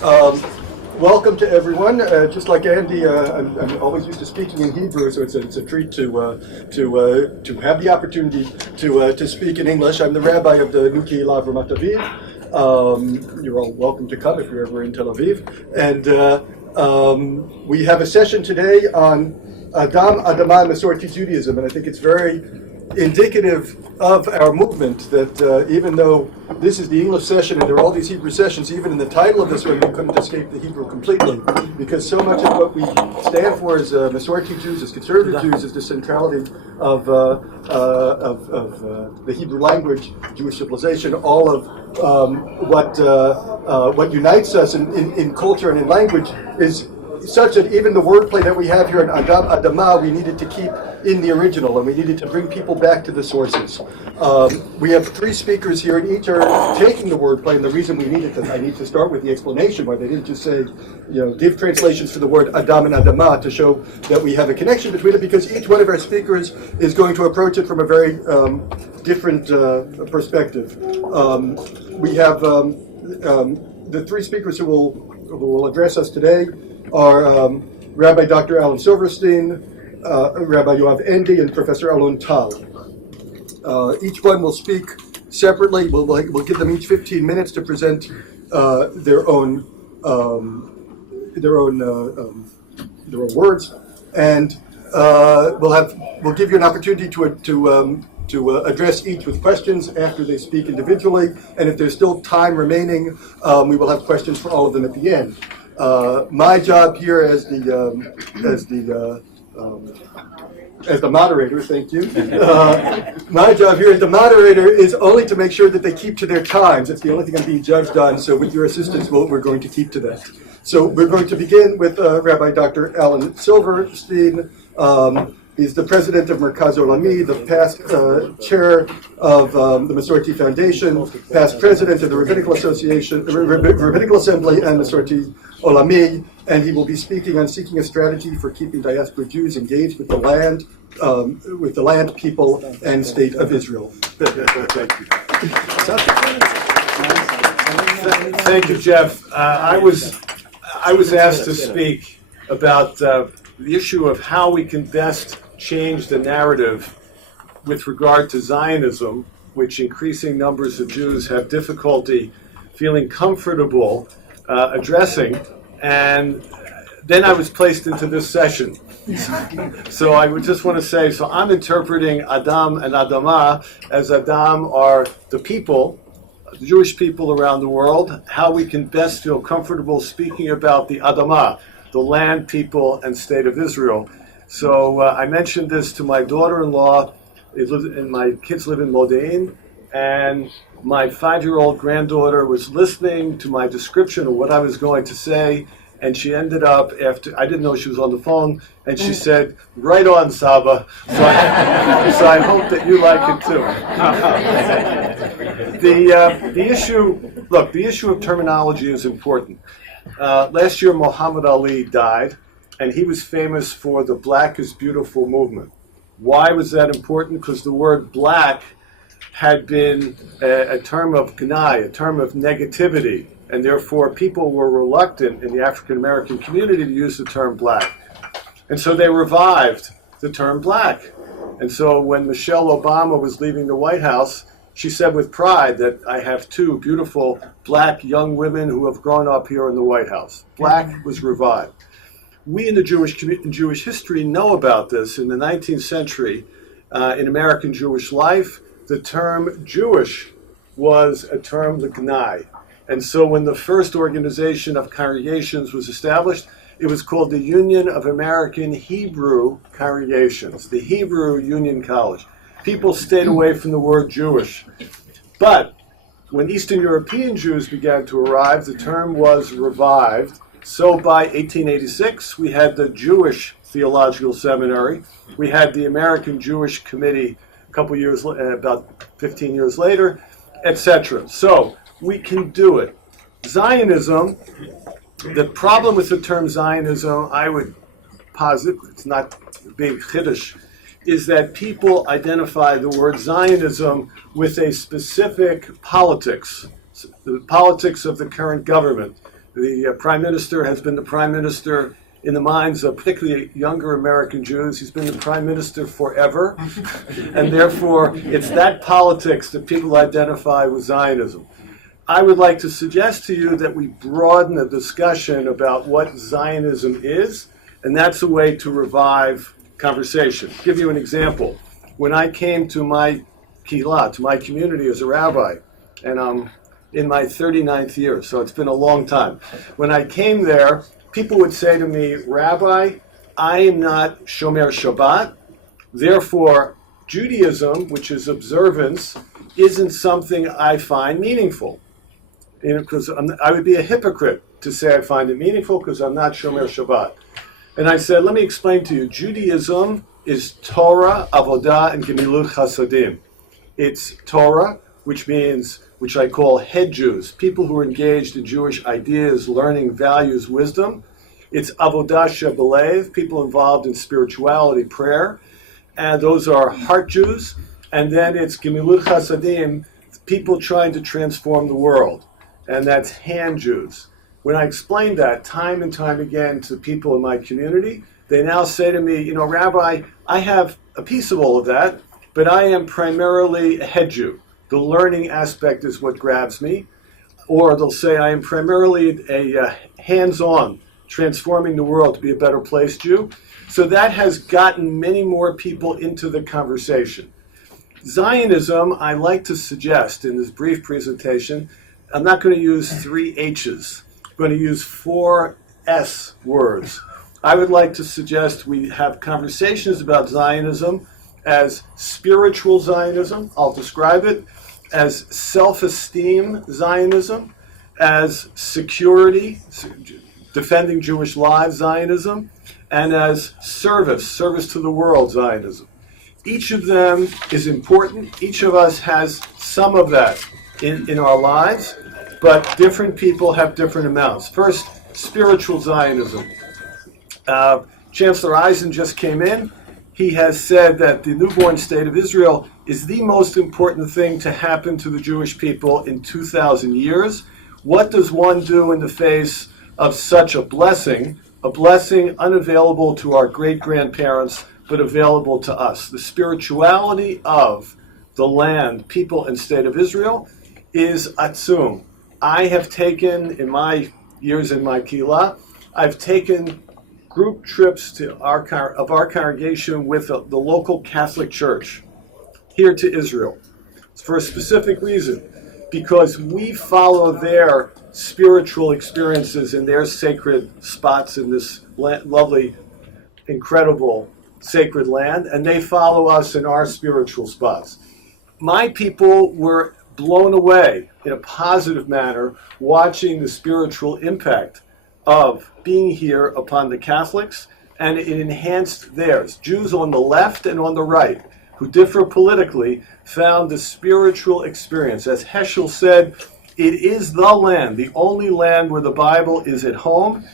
Welcome to everyone. Just like Andy, I'm always used to speaking in Hebrew, so it's a treat to have the opportunity to speak in English. I'm the rabbi of the New Kehillah Ramat Aviv. You're all welcome to come if you're ever in Tel Aviv. And we have a session today on Adama and Masorti Judaism, and I think it's very indicative of our movement that even though this is the English session and there are all these Hebrew sessions, even in the title of this one, we couldn't escape the Hebrew completely, because so much of what we stand for as Masorti Jews, as conservative Jews, is the centrality of the Hebrew language, Jewish civilization, all of what unites us in culture and in language is such that even the wordplay that we have here in Adama, we needed to keep in the original, and we needed to bring people back to the sources. We have three speakers here, and each are taking the wordplay, and the reason we needed to, I need to start with the explanation why they didn't just say, give translations for the word Adam and Adama to show that we have a connection between it, because each one of our speakers is going to approach it from a very different perspective. We have the three speakers who will address us today are Rabbi Dr. Alon Silverstein, Rabbi Yoav Ende, and Professor Alon. Each one will speak separately. We'll give them each 15 minutes to present their own words, and we'll give you an opportunity to address each with questions after they speak individually. And if there's still time remaining, we will have questions for all of them at the end. My job here as the moderator, thank you. My job here as the moderator is only to make sure that they keep to their times. It's the only thing I'm being judged on. So with your assistance, we're going to keep to that. So we're going to begin with Rabbi Dr. Alon Silverstein. He's the president of Merkaz Olami, the past chair of the Masorti Foundation, past president of the Rabbinical Association, Rabbinical Assembly, and Masorti Olami, and he will be speaking on seeking a strategy for keeping diaspora Jews engaged with the land, people, and state of Israel. Thank you. Thank you, Jeff. I was asked to speak about the issue of how we can best change the narrative with regard to Zionism, which increasing numbers of Jews have difficulty feeling comfortable addressing, and then I was placed into this session. So I would just want to say, so I'm interpreting Adam and Adama as Adam are the people, the Jewish people around the world, how we can best feel comfortable speaking about the Adama, the land, people, and state of Israel. So I mentioned this to my daughter-in-law, and my kids live in Modi'in, and my 5-year-old granddaughter was listening to my description of what I was going to say, and she ended up, I didn't know she was on the phone, and she said, "Right on, Saba." So I hope that you like it too. The issue of terminology is important. Last year, Muhammad Ali died, and he was famous for the Black is Beautiful movement. Why was that important? Because the word black had been a term of gnai, a term of negativity, and therefore people were reluctant in the African American community to use the term black. And so they revived the term black. And so when Michelle Obama was leaving the White House, she said with pride that I have two beautiful black young women who have grown up here in the White House. Black was revived. We in the Jewish history know about this. In the 19th century, in American Jewish life, the term Jewish was a term l'gnai. And so when the first organization of congregations was established, it was called the Union of American Hebrew Congregations, the Hebrew Union College. People stayed away from the word Jewish. But when Eastern European Jews began to arrive, the term was revived. So by 1886, we had the Jewish Theological Seminary. We had the American Jewish Committee a couple years, about 15 years later, etc. So we can do it. Zionism, the problem with the term Zionism, I would posit, it's not a big chiddush, is that people identify the word Zionism with a specific politics, the politics of the current government. The prime minister has been the prime minister in the minds of particularly younger American Jews. He's been the prime minister forever. And therefore, it's that politics that people identify with Zionism. I would like to suggest to you that we broaden the discussion about what Zionism is, and that's a way to revive conversation. I'll give you an example. When I came to my kihlah, to my community as a rabbi, and I'm in my 39th year, so it's been a long time. When I came there, people would say to me, Rabbi, I am not Shomer Shabbat, therefore Judaism, which is observance, isn't something I find meaningful. Because I would be a hypocrite to say I find it meaningful because I'm not Shomer Shabbat. And I said, let me explain to you, Judaism is Torah, Avodah, and Gemilut Chasadim. It's Torah, which I call head Jews, people who are engaged in Jewish ideas, learning, values, wisdom. It's Avodah Shebelev, people involved in spirituality, prayer, and those are heart Jews. And then it's Gemilut Chasadim, people trying to transform the world, and that's hand Jews. When I explain that time and time again to people in my community, they now say to me, Rabbi, I have a piece of all of that, but I am primarily a head Jew. The learning aspect is what grabs me. Or they'll say, I am primarily a hands-on, transforming the world to be a better place Jew. So that has gotten many more people into the conversation. Zionism, I like to suggest in this brief presentation, I'm not going to use 3 H's. I'm going to use 4 S words. I would like to suggest we have conversations about Zionism as spiritual Zionism, I'll describe it, as self-esteem Zionism, as security, defending Jewish lives Zionism, and as service to the world Zionism. Each of them is important. Each of us has some of that in our lives, but different people have different amounts. First, spiritual Zionism. Chancellor Eisen just came in. He has said that the newborn state of Israel is the most important thing to happen to the Jewish people in 2,000 years. What does one do in the face of such a blessing unavailable to our great-grandparents, but available to us? The spirituality of the land, people, and state of Israel is atzum. I have taken, in my years in my kihlah, I've taken group trips to our congregation with the local Catholic Church here to Israel. It's for a specific reason, because we follow their spiritual experiences in their sacred spots in this lovely, incredible, sacred land, and they follow us in our spiritual spots. My people were blown away in a positive manner watching the spiritual impact of being here upon the Catholics, and it enhanced theirs. Jews on the left and on the right, who differ politically, found the spiritual experience. As Heschel said, it is the land, the only land where the Bible is at home,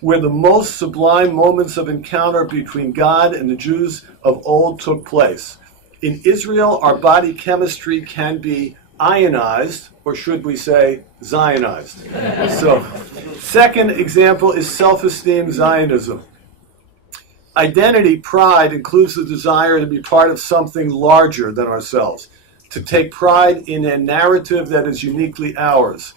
where the most sublime moments of encounter between God and the Jews of old took place. In Israel, our body chemistry can be ionized, or should we say Zionized. So, second example is self-esteem Zionism. Identity, pride, includes the desire to be part of something larger than ourselves, to take pride in a narrative that is uniquely ours.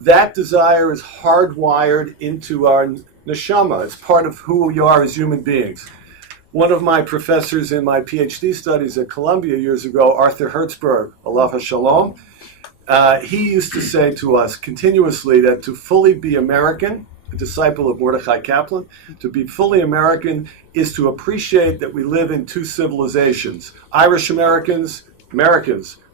That desire is hardwired into our neshama. It's part of who we are as human beings. One of my professors in my PhD studies at Columbia years ago, Arthur Hertzberg, Alav Shalom, he used to say to us continuously that to fully be American, a disciple of Mordechai Kaplan, to be fully American is to appreciate that we live in 2 civilizations. Irish Americans,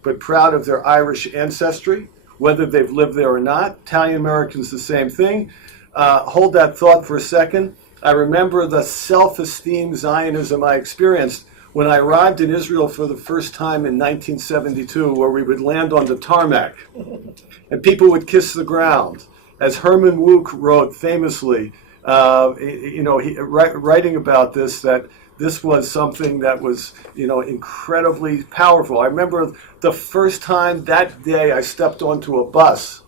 but proud of their Irish ancestry, whether they've lived there or not. Italian Americans, the same thing. Hold that thought for a second. I remember the self-esteem Zionism I experienced when I arrived in Israel for the first time in 1972, where we would land on the tarmac and people would kiss the ground. As Herman Wouk wrote famously, writing about this, that this was something that was, incredibly powerful. I remember the first time that day I stepped onto a bus,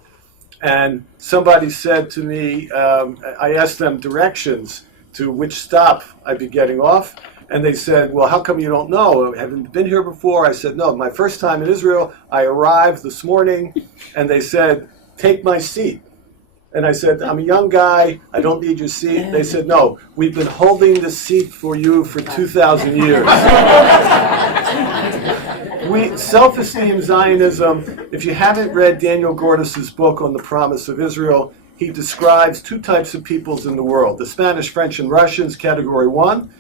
And somebody said to me, I asked them directions to which stop I'd be getting off. And they said, well, how come you don't know? Haven't been here before? I said, no, my first time in Israel, I arrived this morning, and they said, take my seat. And I said, I'm a young guy, I don't need your seat. They said, no, we've been holding this seat for you for 2,000 years. Self-esteem Zionism, if you haven't read Daniel Gordis's book on the promise of Israel, he describes two types of peoples in the world. The Spanish, French, and Russians, category 1.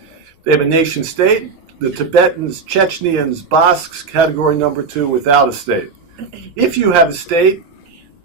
They have a nation state. The Tibetans, Chechens, Basques, category number 2, without a state. If you have a state,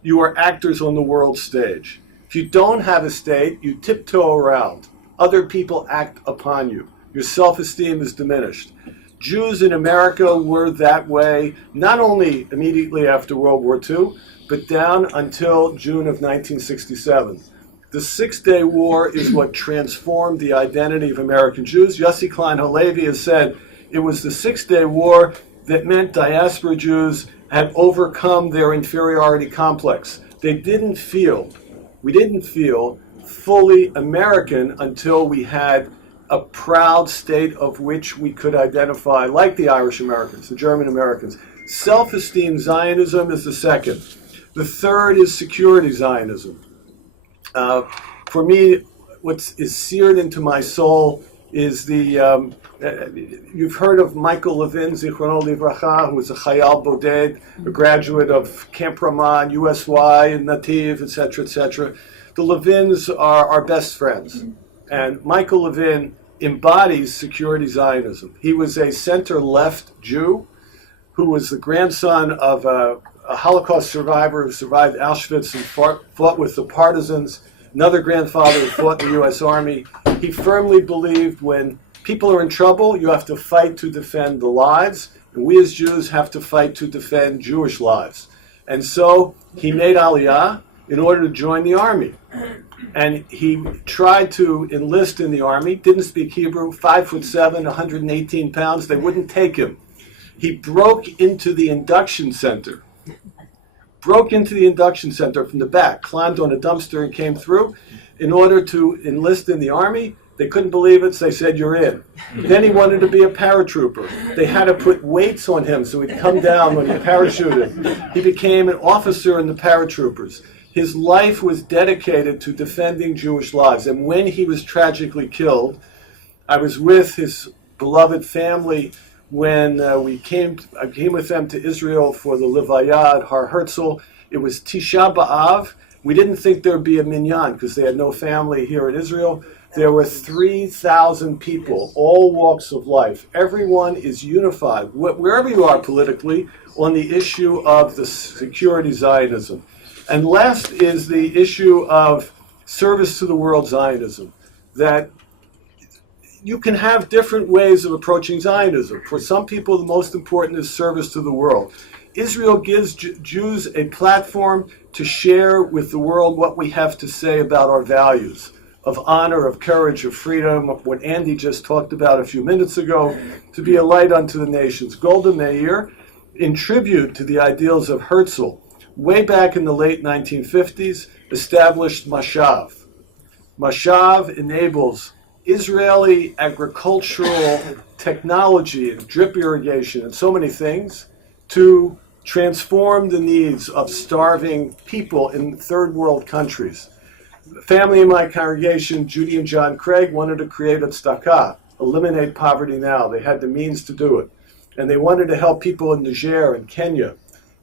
you are actors on the world stage. If you don't have a state, you tiptoe around. Other people act upon you. Your self-esteem is diminished. Jews in America were that way, not only immediately after World War II, but down until June of 1967. The Six-Day War is what transformed the identity of American Jews. Yossi Klein Halevi has said it was the Six-Day War that meant diaspora Jews had overcome their inferiority complex. We didn't feel fully American until we had a proud state of which we could identify, like the Irish Americans, the German Americans. Self-esteem Zionism is the second. The third is security Zionism. For me, what is seared into my soul is the, you've heard of Michael Levin, Zichrono Livracha, who was a Chayal Boded, a graduate of Camp Ramah, USY, and Nativ, etc., etc. The Levins are our best friends. And Michael Levin embodies security Zionism. He was a center-left Jew who was the grandson of a Holocaust survivor who survived Auschwitz and fought with the partisans. Another grandfather who fought in the U.S. Army. He firmly believed when people are in trouble, you have to fight to defend the lives, and we as Jews have to fight to defend Jewish lives. And so he made Aliyah in order to join the army. And he tried to enlist in the army, didn't speak Hebrew, 5'7", 118 pounds, they wouldn't take him. He broke into the induction center. Broke into the induction center from the back, climbed on a dumpster and came through in order to enlist in the army. They couldn't believe it, so they said, you're in. Then he wanted to be a paratrooper. They had to put weights on him so he'd come down when he parachuted. He became an officer in the paratroopers. His life was dedicated to defending Jewish lives. And when he was tragically killed, I was with his beloved family when I came with them to Israel for the Levaya at Har Herzl. It was Tisha B'Av. We didn't think there would be a minyan because they had no family here in Israel. There were 3,000 people, all walks of life. Everyone is unified, wherever you are politically, on the issue of the security Zionism. And last is the issue of service to the world Zionism, that you can have different ways of approaching Zionism. For some people, the most important is service to the world. Israel gives Jews a platform to share with the world what we have to say about our values of honor, of courage, of freedom, what Andy just talked about a few minutes ago, to be a light unto the nations. Golda Meir, in tribute to the ideals of Herzl, way back in the late 1950s, established Mashav. Mashav enables Israeli agricultural technology and drip irrigation and so many things to transform the needs of starving people in third world countries. The family in my congregation, Judy and John Craig, wanted to create a tzedakah, eliminate poverty now. They had the means to do it. And they wanted to help people in Niger and Kenya.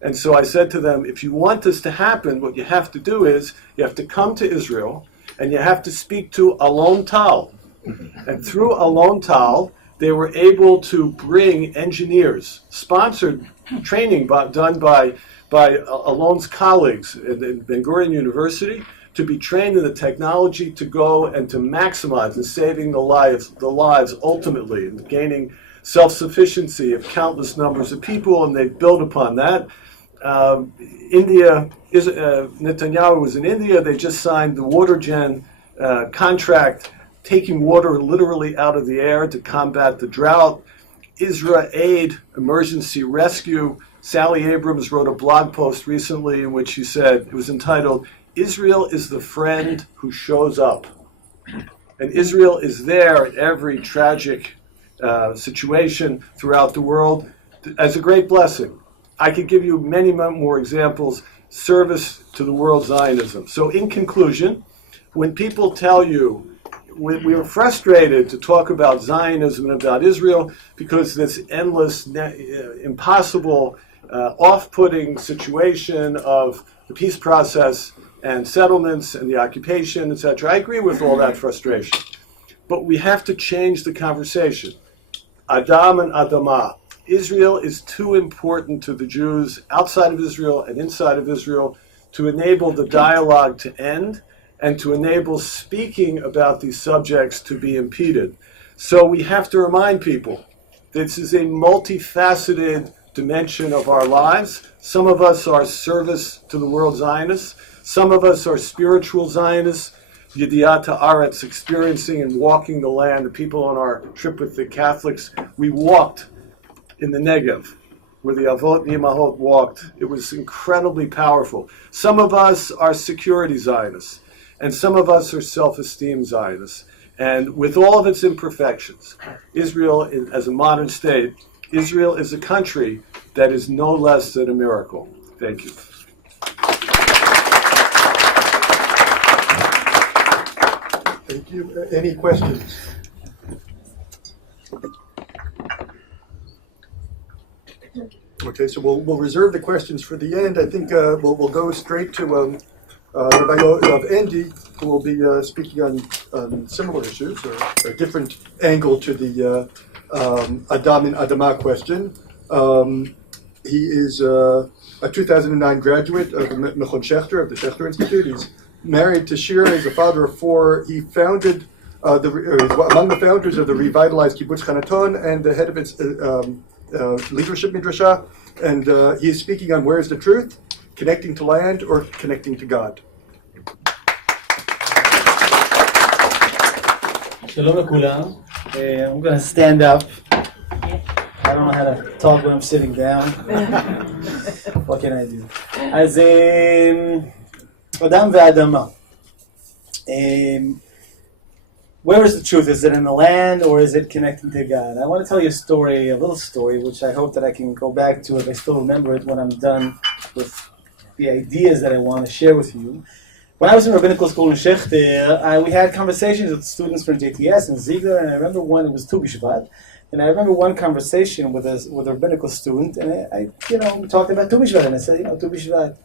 And so I said to them, if you want this to happen, what you have to do is you have to come to Israel and you have to speak to Alon Tal. And through Alon Tal, they were able to bring engineers, sponsored training done by Alon's colleagues at Ben Gurion University, to be trained in the technology to go and to maximize and saving the lives ultimately, and gaining self-sufficiency of countless numbers of people, and they built upon that. Netanyahu was in India. They just signed the WaterGen contract, taking water literally out of the air to combat the drought. Israel Aid, emergency rescue, Sally Abrams wrote a blog post recently in which she said, it was entitled, "Israel is the friend who shows up." And Israel is there at every tragic situation throughout the world as a great blessing. I could give you many more examples, service to the world Zionism. So in conclusion, when people tell you, we are frustrated to talk about Zionism and about Israel because this endless, impossible, off-putting situation of the peace process and settlements and the occupation, etc. I agree with all that frustration. But we have to change the conversation. Adam and Adama. Israel is too important to the Jews outside of Israel and inside of Israel to enable the dialogue to end and to enable speaking about these subjects to be impeded. So we have to remind people this is a multifaceted dimension of our lives. Some of us are service to the world Zionists. Some of us are spiritual Zionists, Yediat Haaretz, experiencing and walking the land. The people on our trip with the Catholics, we walked in the Negev, where the Avot and the Imahot walked. It was incredibly powerful. Some of us are security Zionists, and some of us are self-esteem Zionists. And with all of its imperfections, Israel, as a modern state, Israel is a country that is no less than a miracle. Thank you. Thank you. Any questions? Okay, so we'll reserve the questions for the end. I think we'll go straight to Rabbi Yoav Ende, who will be speaking on similar issues or a different angle to the Adam and Adama question. He is a 2009 graduate of the Mechon Shechter, of the Shechter Institute. He's married to Shira. He's a father of four. He founded, among the founders of the revitalized Kibbutz Hanaton and the head of its leadership midrasha. And he is speaking on where is the truth, connecting to land or connecting to God. Shalom lekulam. I'm going to stand up. I don't know how to talk when I'm sitting down. What can I do? As Adam ve'Adama. Where is the truth? Is it in the land or is it connecting to God? I want to tell you a little story, which I hope that I can go back to if I still remember it when I'm done with the ideas that I want to share with you. When I was in rabbinical school in Shechter, we had conversations with students from JTS and Ziegler, and I remember it was Tu B'Shvat, and I remember one conversation with a rabbinical student, and I we talked about Tu B'Shvat, and I said, Tu B'Shvat,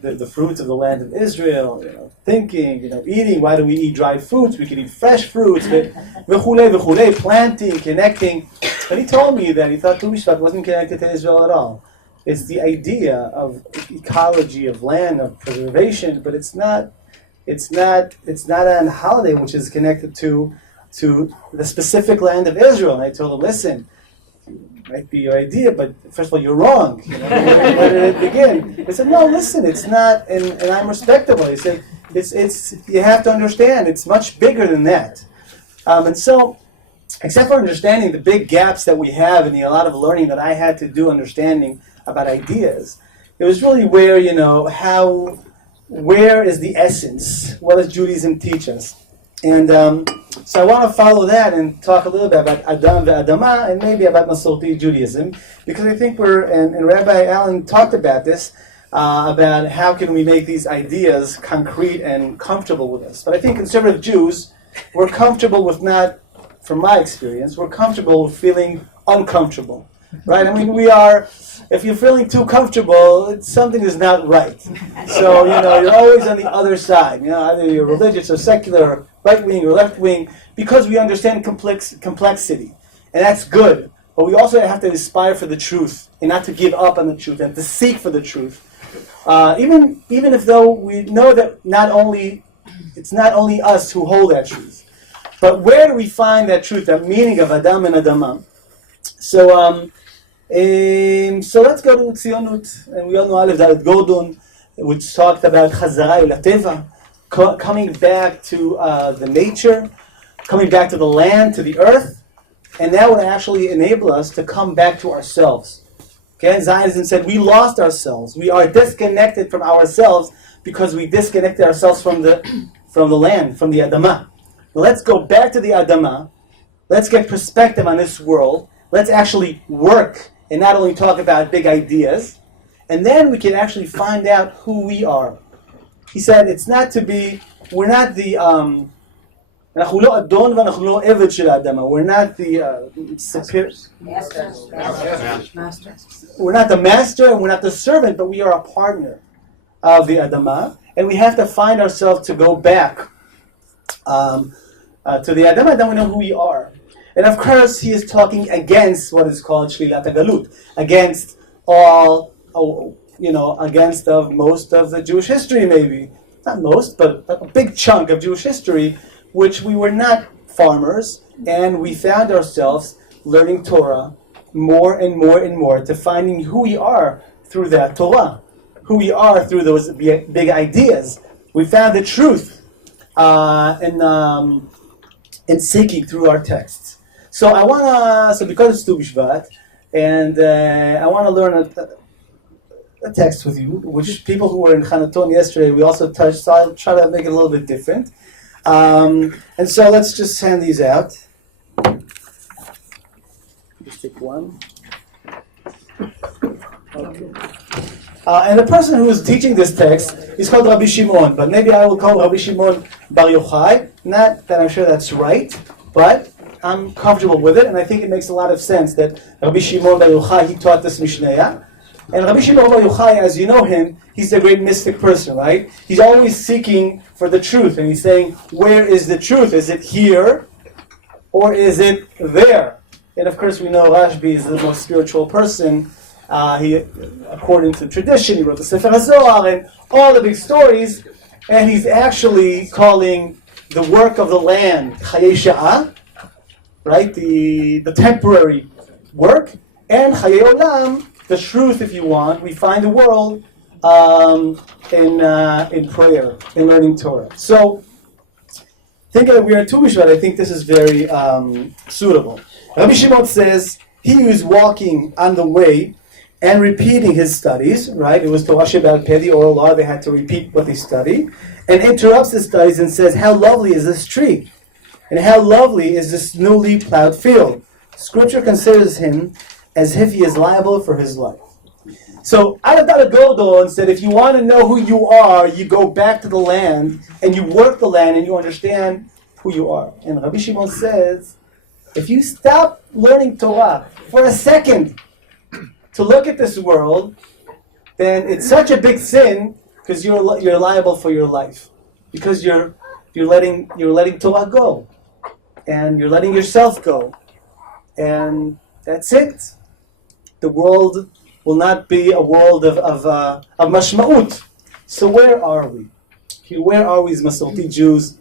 the fruits of the land of Israel, thinking, eating. Why do we eat dried fruits? We can eat fresh fruits, v'chulei, planting, connecting. And he told me that he thought Tu B'Shvat wasn't connected to Israel at all. It's the idea of ecology, of land, of preservation, but it's not a holiday which is connected to the specific land of Israel. And I told him, listen, it might be your idea, but first of all, you're wrong. Where did it begin? He said, no, listen, it's not, and I'm respectable. He said, it's you have to understand, it's much bigger than that. And so, except for understanding the big gaps that we have and a lot of learning that I had to do understanding about ideas, it was really where, where is the essence? What does Judaism teach us? And so I want to follow that and talk a little bit about Adam ve'Adama and maybe about Masorti Judaism, because I think and Rabbi Alon talked about this, about how can we make these ideas concrete and comfortable with us. But I think conservative Jews, we're comfortable with not, from my experience, we're comfortable with feeling uncomfortable. Right? I mean, if you're feeling too comfortable, something is not right. So, you're always on the other side. Either you're religious or secular, right wing or left wing, because we understand complexity. And that's good. But we also have to aspire for the truth and not to give up on the truth and to seek for the truth. Even if though we know that it's not only us who hold that truth. But where do we find that truth, that meaning of Adam and Adama? So let's go to Tzionut, and we all know Aleph Dalet Gordon, which talked about Chazara Lateva, coming back to the nature, coming back to the land, to the earth, and that would actually enable us to come back to ourselves. Okay, Zionism said we lost ourselves. We are disconnected from ourselves because we disconnected ourselves from the land, from the Adama. Let's go back to the Adama. Let's get perspective on this world. Let's actually work and not only talk about big ideas. And then we can actually find out who we are. He said it's not to be, we're not the, אנחנו לא אדון ואנחנו לא עבד של האדמה. We're not the we're not the master and we're not the servant, but we are a partner of the Adama. And we have to find ourselves to go back to the Adama, then we know who we are. And of course, he is talking against what is called Shlilat HaGalut, against all, against most of the Jewish history, maybe. Not most, but a big chunk of Jewish history, which we were not farmers, and we found ourselves learning Torah more and more and more to finding who we are through that Torah, who we are through those big ideas. We found the truth in seeking through our texts. So because it's Tu B'Shvat, and I want to learn a text with you, which people who were in Chanaton yesterday, we also touched, so I'll try to make it a little bit different. And so let's just hand these out. Just take one. Okay. And the person who is teaching this text is called Rabbi Shimon, but maybe I will call Rabbi Shimon Bar Yochai. Not that I'm sure that's right, but I'm comfortable with it, and I think it makes a lot of sense that Rabbi Shimon Bar Yochai, he taught this Mishnah. And Rabbi Shimon Bar Yochai, as you know him, he's a great mystic person, right? He's always seeking for the truth, and he's saying, where is the truth? Is it here, or is it there? And of course, we know Rashbi is the most spiritual person. He, according to tradition, he wrote the Sefer HaZohar and all the big stories, and he's actually calling the work of the land Chayei Sha'ah, right? The temporary work, and Chayei Olam, the truth, if you want. We find the world in prayer, in learning Torah. So, thinking that we are in Tu B'Shvat, I think this is very suitable. Rabbi Shimon says he was walking on the way and repeating his studies, right? It was Torah Sheba'al Peh, the oral law. They had to repeat what they studied, and interrupts his studies and says, how lovely is this tree? And how lovely is this newly plowed field? Scripture considers him as if he is liable for his life. So Adama Gordon said, if you want to know who you are, you go back to the land and you work the land and you understand who you are. And Rabbi Shimon says, if you stop learning Torah for a second to look at this world, then it's such a big sin because you're liable for your life, because you're letting Torah go, and you're letting yourself go, and that's it. The world will not be a world of mashma'ut. So where are we? Where are we as Masorti Jews,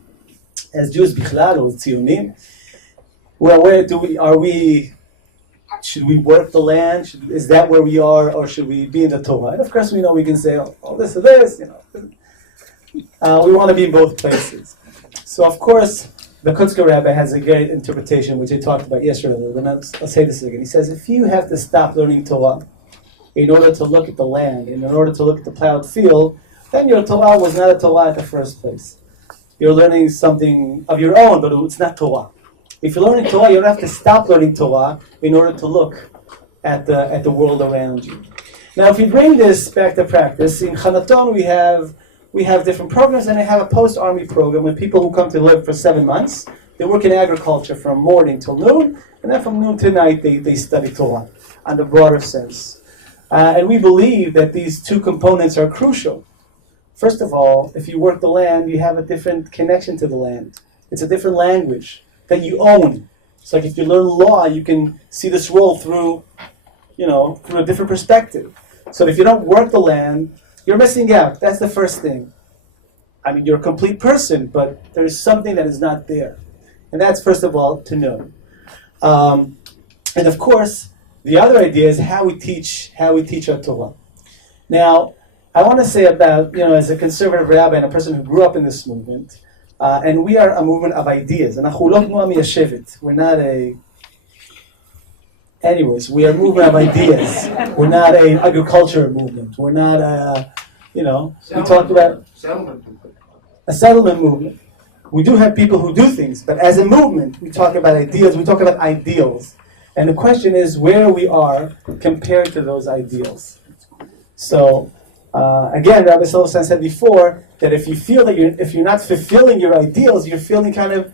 as Jews bichlal or Tzionim? Are we? Should we work the land? Is that where we are, or should we be in the Torah? And of course, we know we can say, "Oh, this or this." We want to be in both places. So, of course, the Kutzker Rabbi has a great interpretation, which I talked about yesterday. And I'll say this again. He says, if you have to stop learning Torah in order to look at the land, and in order to look at the plowed field, then your Torah was not a Torah at the first place. You're learning something of your own, but it's not Torah. If you're learning Torah, you don't have to stop learning Torah in order to look at the world around you. Now, if we bring this back to practice, in Chanaton we have different programs, and I have a post-army program with people who come to live for 7 months. They work in agriculture from morning till noon, and then from noon to night they study Torah on the broader sense. And we believe that these two components are crucial. First of all, if you work the land, you have a different connection to the land. It's a different language that you own. It's like if you learn law, you can see this world through a different perspective. So if you don't work the land, you're missing out. That's the first thing. I mean, you're a complete person, but there's something that is not there. And that's, first of all, to know. And of course, the other idea is how we teach our Torah. Now, I want to say about, as a conservative rabbi and a person who grew up in this movement, and we are a movement of ideas. We're not Anyways, we are a movement of ideas. We're not an agriculture movement. We're not we talked about a settlement movement. We do have people who do things, but as a movement, we talk about ideas, we talk about ideals. And the question is where we are compared to those ideals. So, again, Rabbi Silverstein said before that if you feel that if you're not fulfilling your ideals, you're feeling kind of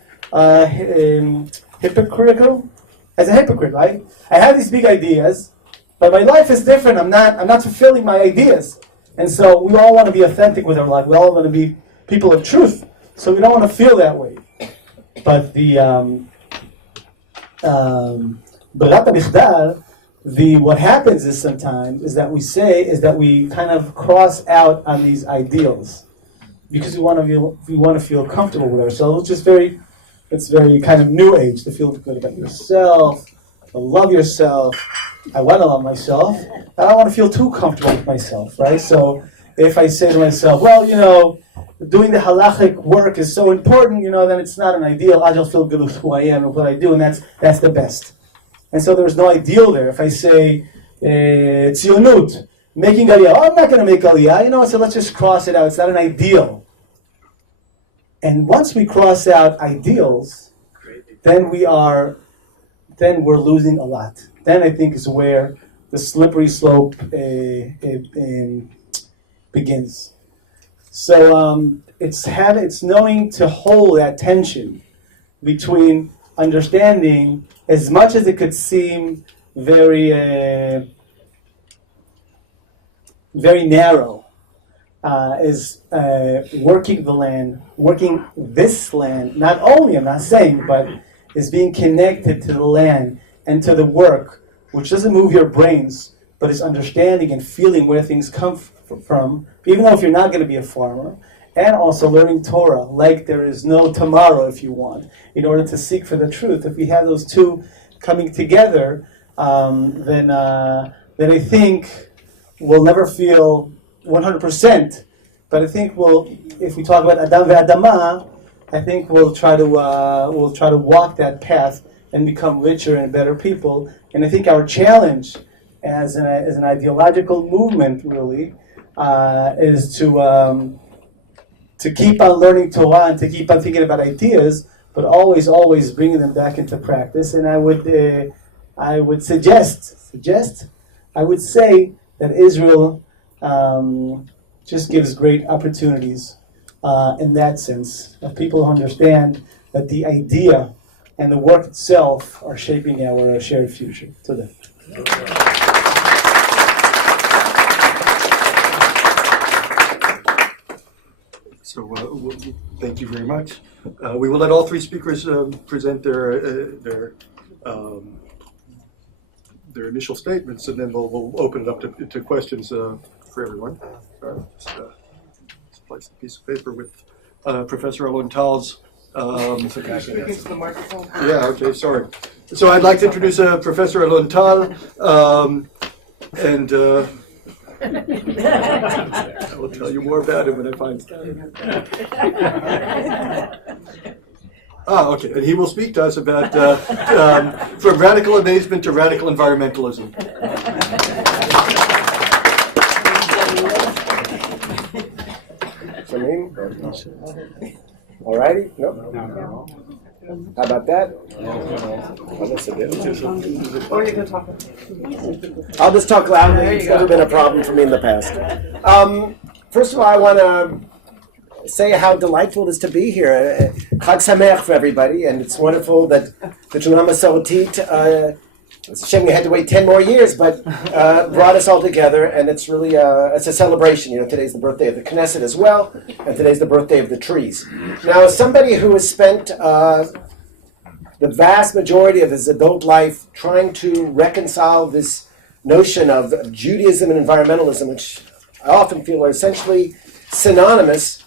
hypocritical, as a hypocrite, right? I have these big ideas, but my life is different. I'm not fulfilling my ideas. And so we all want to be authentic with our life. We all want to be people of truth. So we don't want to feel that way. But what happens is sometimes is that we kind of cross out on these ideals because we want to feel comfortable with ourselves, which is it's very kind of new age to feel good about yourself, to love yourself. I want to love myself. I don't want to feel too comfortable with myself, right? So if I say to myself, well, doing the halachic work is so important, then it's not an ideal. I just feel good with who I am and what I do, and that's the best. And so there's no ideal there. If I say tzionut, making aliyah, I'm not going to make aliyah, so let's just cross it out. It's not an ideal. And once we cross out ideals, then we're losing a lot. Then I think is where the slippery slope begins. So it's knowing to hold that tension between understanding, as much as it could seem very very narrow, is working the land, working this land. Not only, I'm not saying, but is being connected to the land and to the work, which doesn't move your brains, but is understanding and feeling where things come from, even though if you're not going to be a farmer, and also learning Torah, like there is no tomorrow, if you want, in order to seek for the truth. If we have those two coming together, then I think we'll never feel 100%. But I think if we talk about Adam ve'Adama, I think we'll try to walk that path and become richer and better people. And I think our challenge as an ideological movement really is to keep on learning Torah and to keep on thinking about ideas, but always bringing them back into practice. And I would say that Israel just gives great opportunities in that sense of people who understand that the idea and the work itself are shaping our shared future. Today. So thank you very much. We will let all three speakers present their initial statements, and then we'll open it up to questions for everyone. Just place a piece of paper with Professor Alon Tal's. Speaking to the microphone. Yeah. Okay. Sorry. So I'd like to introduce Professor Alon Tal, and I will tell you more about him when I find time. Okay. And he will speak to us about from radical amazement to radical environmentalism. All righty? No? How about that? Or you can talk. I'll just talk loudly. It's never been a problem for me in the past. First of all, I want to say how delightful it is to be here. Chag Sameach for everybody, and it's wonderful that the Masorti, it's a shame we had to wait 10 more years, but brought us all together, and it's really it's a celebration. Today's the birthday of the Knesset as well, and today's the birthday of the trees. Now, as somebody who has spent the vast majority of his adult life trying to reconcile this notion of Judaism and environmentalism, which I often feel are essentially synonymous,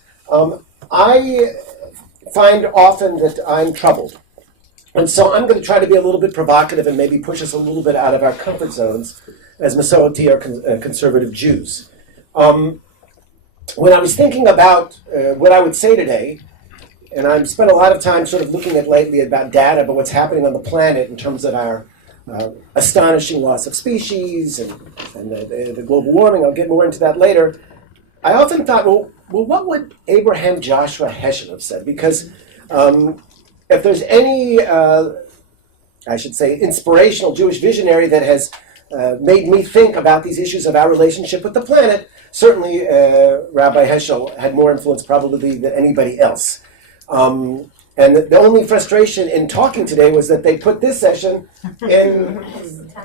I find often that I'm troubled. And so I'm going to try to be a little bit provocative and maybe push us a little bit out of our comfort zones as Masorti or conservative Jews. When I was thinking about what I would say today, and I've spent a lot of time sort of looking at lately about data, but what's happening on the planet in terms of our astonishing loss of species and the global warming. I'll get more into that later. I often thought, well, what would Abraham Joshua Heschel have said? Because if there's any, I should say, inspirational Jewish visionary that has made me think about these issues of our relationship with the planet, certainly Rabbi Heschel had more influence probably than anybody else. And the only frustration in talking today was that they put this session in,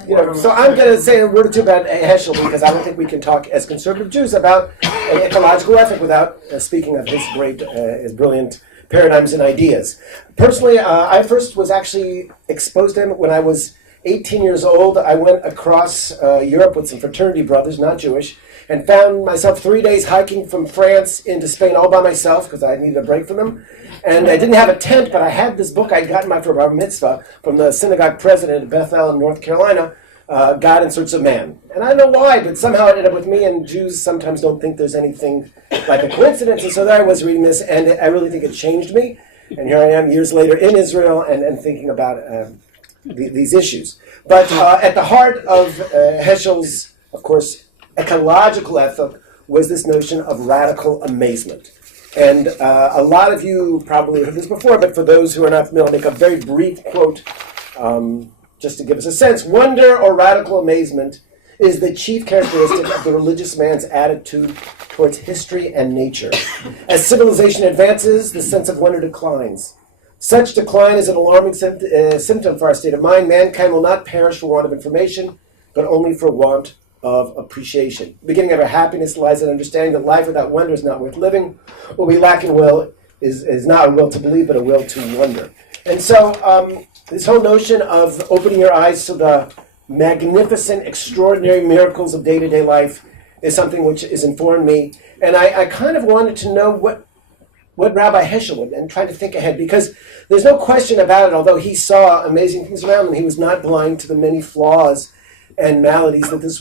so I'm going to say a word or two about Heschel because I don't think we can talk as conservative Jews about an ecological ethic without speaking of his great, his brilliant paradigms and ideas. Personally, I first was actually exposed to him when I was 18 years old. I went across Europe with some fraternity brothers, not Jewish, and found myself 3 days hiking from France into Spain all by myself because I needed a break from them. And I didn't have a tent, but I had this book I'd gotten for bar mitzvah from the synagogue president of Bethel in North Carolina, God in Search of Man. And I don't know why, but somehow it ended up with me, and Jews sometimes don't think there's anything like a coincidence. And so there I was reading this, and I really think it changed me. And here I am years later in Israel and thinking about these issues. But at the heart of Heschel's, of course, ecological ethic was this notion of radical amazement. And a lot of you probably heard this before, but for those who are not familiar, I'll make a very brief quote just to give us a sense. Wonder or radical amazement is the chief characteristic of the religious man's attitude towards history and nature. As civilization advances, the sense of wonder declines. Such decline is an alarming symptom for our state of mind. Mankind will not perish for want of information, but only for want of appreciation. The beginning of our happiness lies in understanding that life without wonder is not worth living. What we lack in will is not a will to believe, but a will to wonder. And so this whole notion of opening your eyes to the magnificent, extraordinary miracles of day-to-day life is something which has informed me. And I kind of wanted to know what Rabbi Heschel would, and try to think ahead, because there's no question about it, although he saw amazing things around him, he was not blind to the many flaws and maladies that this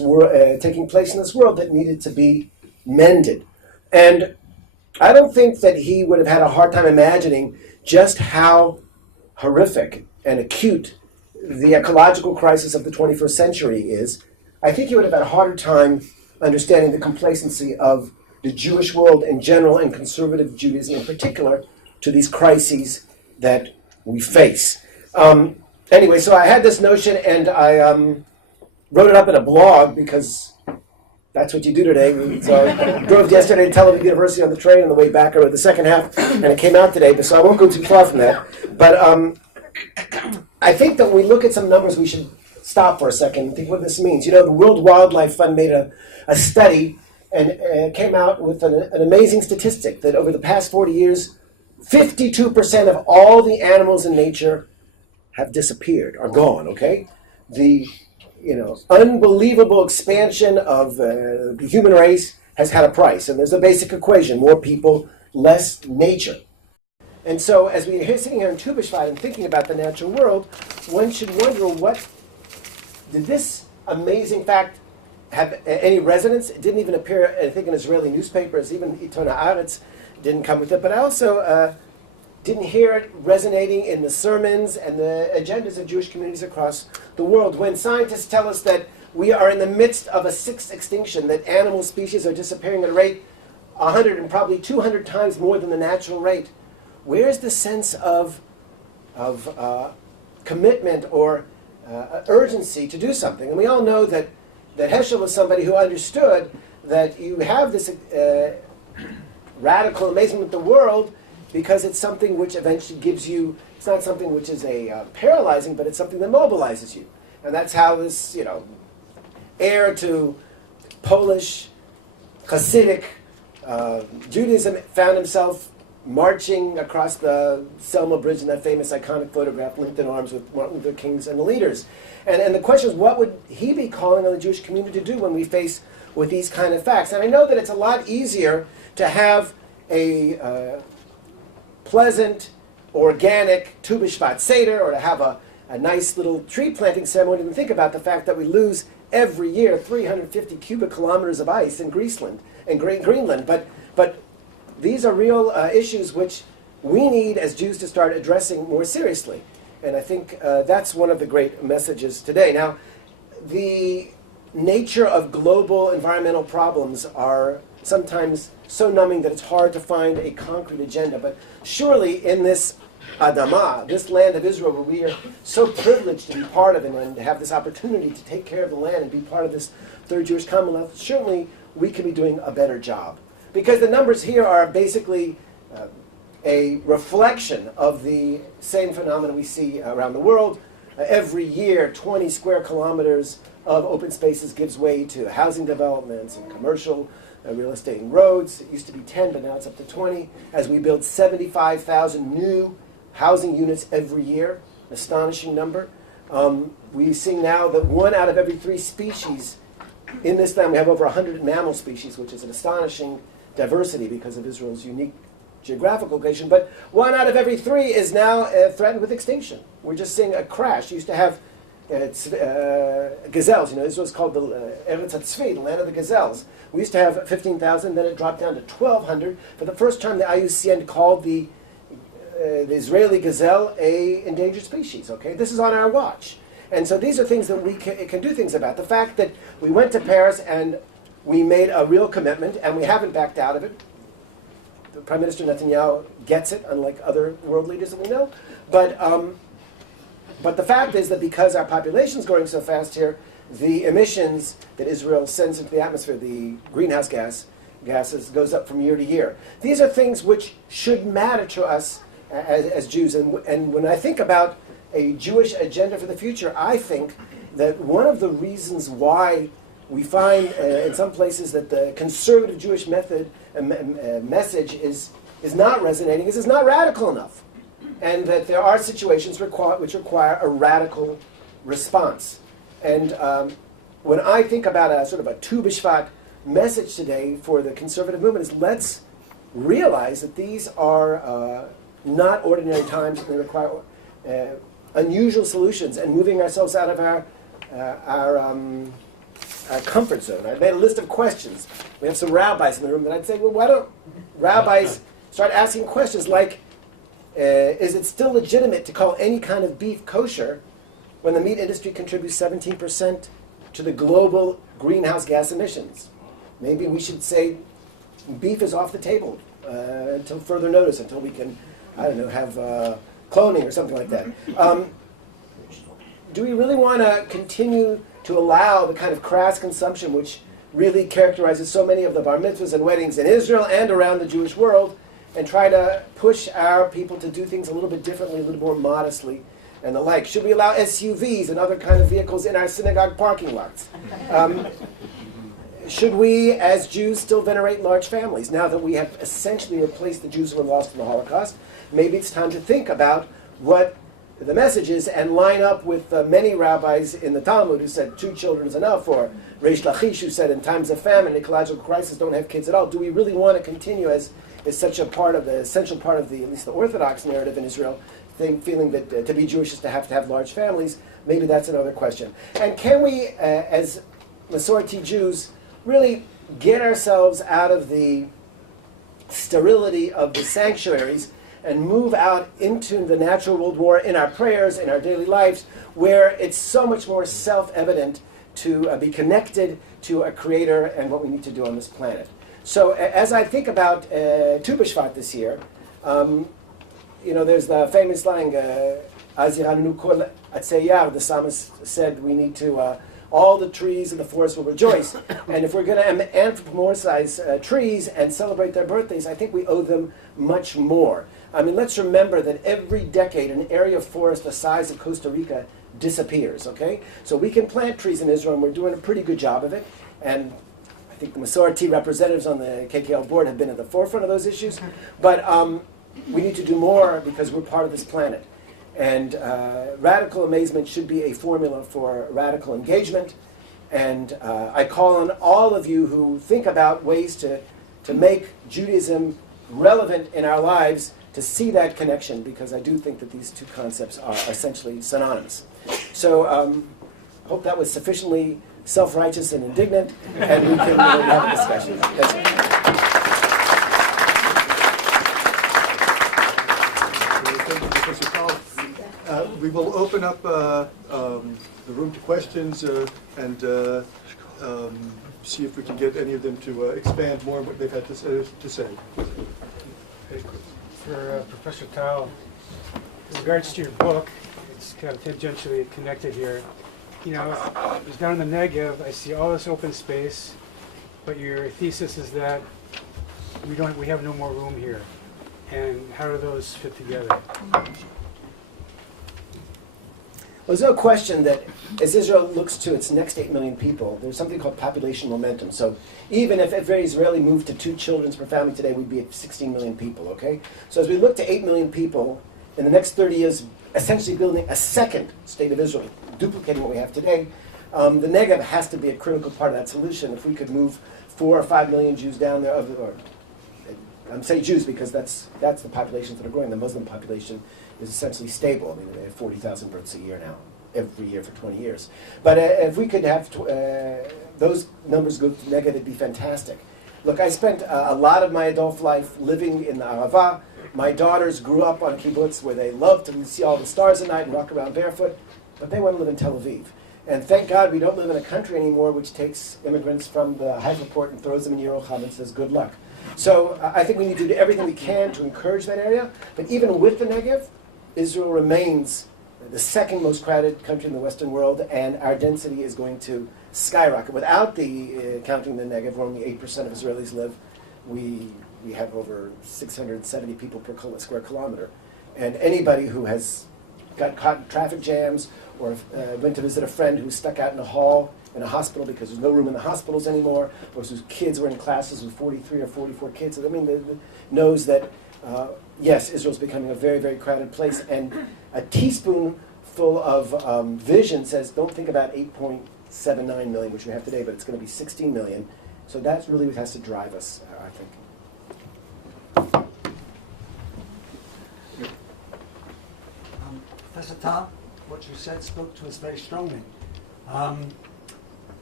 taking place in this world that needed to be mended. And I don't think that he would have had a hard time imagining just how horrific and acute the ecological crisis of the 21st century is. I think he would have had a harder time understanding the complacency of the Jewish world in general and conservative Judaism in particular to these crises that we face. Anyway, so I had this notion and I wrote it up in a blog because that's what you do today. So I drove yesterday to Tel Aviv University on the train. On the way back I wrote the second half and it came out today, but so I won't go too far from that. But I think that when we look at some numbers, we should stop for a second and think what this means. You know, the World Wildlife Fund made a study and came out with an amazing statistic that over the past 40 years, 52% of all the animals in nature have disappeared, are gone, okay? The unbelievable expansion of the human race has had a price, and there's a basic equation: more people, less nature. And so, as we are sitting here in Tu B'Shvat and thinking about the natural world, one should wonder, what did this amazing fact have any resonance? It didn't even appear, I think, in Israeli newspapers. Even Iton Haaretz didn't come with it. But I also didn't hear it resonating in the sermons and the agendas of Jewish communities across the world. When scientists tell us that we are in the midst of a sixth extinction, that animal species are disappearing at a rate 100 and probably 200 times more than the natural rate, where is the sense of commitment or urgency to do something? And we all know that Heschel was somebody who understood that you have this radical amazement with the world because it's something which eventually gives you, it's not something which is paralyzing, but it's something that mobilizes you. And that's how this, heir to Polish, Hasidic Judaism found himself marching across the Selma Bridge in that famous iconic photograph, linked in arms with Martin Luther King's and the leaders. And the question is, what would he be calling on the Jewish community to do when we face with these kind of facts? And I know that it's a lot easier to have a pleasant, organic Tu B'Shvat Seder, or to have a nice little tree planting ceremony, and think about the fact that we lose every year 350 cubic kilometers of ice in Greenland. But these are real issues which we need as Jews to start addressing more seriously. And I think that's one of the great messages today. Now, the nature of global environmental problems are sometimes so numbing that it's hard to find a concrete agenda. But surely in this Adama, this land of Israel, where we are so privileged to be part of it and to have this opportunity to take care of the land and be part of this Third Jewish Commonwealth, certainly we can be doing a better job. Because the numbers here are basically a reflection of the same phenomenon we see around the world. Every year, 20 square kilometers of open spaces gives way to housing developments and commercial real estate and roads. It used to be 10, but now it's up to 20. As we build 75,000 new housing units every year, an astonishing number. We see now that 1 out of every 3 species in this land, we have over 100 mammal species, which is an astonishing diversity because of Israel's unique geographical location. But 1 out of every 3 is now threatened with extinction. We're just seeing a crash. You used to have gazelles. You know, this was called the Eretz HaTzvi, the land of the gazelles. We used to have 15,000, then it dropped down to 1,200. For the first time, the IUCN called the Israeli gazelle a endangered species. Okay, this is on our watch. And so these are things that we can do things about. The fact that we went to Paris and we made a real commitment, and we haven't backed out of it. The Prime Minister Netanyahu gets it, unlike other world leaders that we know. But the fact is that because our population is growing so fast here, the emissions that Israel sends into the atmosphere, the greenhouse gases, goes up from year to year. These are things which should matter to us as Jews. And when I think about a Jewish agenda for the future, I think that one of the reasons why we find in some places that the conservative Jewish message is not resonating is it's not radical enough. And that there are situations which require a radical response. And when I think about a sort of a Tu B'Shvat message today for the conservative movement, is let's realize that these are not ordinary times, and they require unusual solutions, and moving ourselves out of our comfort zone. I made a list of questions. We have some rabbis in the room, and I'd say, well, why don't rabbis start asking questions like, is it still legitimate to call any kind of beef kosher when the meat industry contributes 17% to the global greenhouse gas emissions? Maybe we should say beef is off the table until further notice, until we can, I don't know, have cloning or something like that. Do we really want to continue to allow the kind of crass consumption which really characterizes so many of the bar mitzvahs and weddings in Israel and around the Jewish world, and try to push our people to do things a little bit differently, a little more modestly, and the like? Should we allow SUVs and other kind of vehicles in our synagogue parking lots? Should we, as Jews, still venerate large families? Now that we have essentially replaced the Jews who were lost in the Holocaust, maybe it's time to think about what the message is and line up with many rabbis in the Talmud who said 2 children is enough, or Reish Lachish who said in times of famine, ecological crisis, don't have kids at all. Do we really want to continue as such a part of the essential part of the, at least the Orthodox narrative in Israel, feeling that to be Jewish is to have large families? Maybe that's another question. And can we, as Masorti Jews, really get ourselves out of the sterility of the sanctuaries and move out into the natural world more in our prayers, in our daily lives, where it's so much more self-evident to be connected to a creator and what we need to do on this planet. So as I think about Tu B'Shvat this year, there's the famous line, Aziranu kol atzei yar, the psalmist said we need to, all the trees in the forest will rejoice. And if we're going to anthropomorphize trees and celebrate their birthdays, I think we owe them much more. I mean, let's remember that every decade an area of forest the size of Costa Rica disappears, okay? So we can plant trees in Israel, and we're doing a pretty good job of it. And I think the Masorti representatives on the KKL board have been at the forefront of those issues. But we need to do more because we're part of this planet. And radical amazement should be a formula for radical engagement. And I call on all of you who think about ways to make Judaism relevant in our lives to see that connection, because I do think that these two concepts are essentially synonymous. So hope that was sufficiently self-righteous and indignant, and we can have a discussion. That's it. We will open up the room to questions and see if we can get any of them to expand more on what they've had to say. For Professor Tal, in regards to your book, it's kind of tangentially connected here. You know, it's down in the Negev, I see all this open space, but your thesis is that we have no more room here. And how do those fit together? Well, there's no question that as Israel looks to its next 8 million people, there's something called population momentum. So even if every Israeli moved to 2 children per family today, we'd be at 16 million people, okay? So as we look to 8 million people, in the next 30 years, essentially building a second state of Israel, duplicating what we have today, the Negev has to be a critical part of that solution. If we could move 4 or 5 million Jews down there, I'm saying Jews because that's the populations that are growing. The Muslim population is essentially stable. I mean, they have 40,000 births a year now, every year for 20 years. But if we could have those numbers go to Negev, it'd be fantastic. Look, I spent a lot of my adult life living in the Arava. My daughters grew up on kibbutz where they loved to see all the stars at night and walk around barefoot, but they want to live in Tel Aviv. And thank God we don't live in a country anymore which takes immigrants from the Haifa port and throws them in Yerucham and says good luck. So I think we need to do everything we can to encourage that area. But even with the Negev, Israel remains the second most crowded country in the Western world, and our density is going to skyrocket. Without the counting the Negev, where only 8% of Israelis live, we have over 670 people per square kilometer. And anybody who has got caught in traffic jams or went to visit a friend who's stuck out in a hall in a hospital because there's no room in the hospitals anymore, or whose kids were in classes with 43 or 44 kids, I mean, knows that, yes, Israel's becoming a very, very crowded place, and a teaspoonful of vision says, don't think about 8.79 million, which we have today, but it's going to be 16 million. So that's really what has to drive us, I think. Professor Tal, what you said spoke to us very strongly.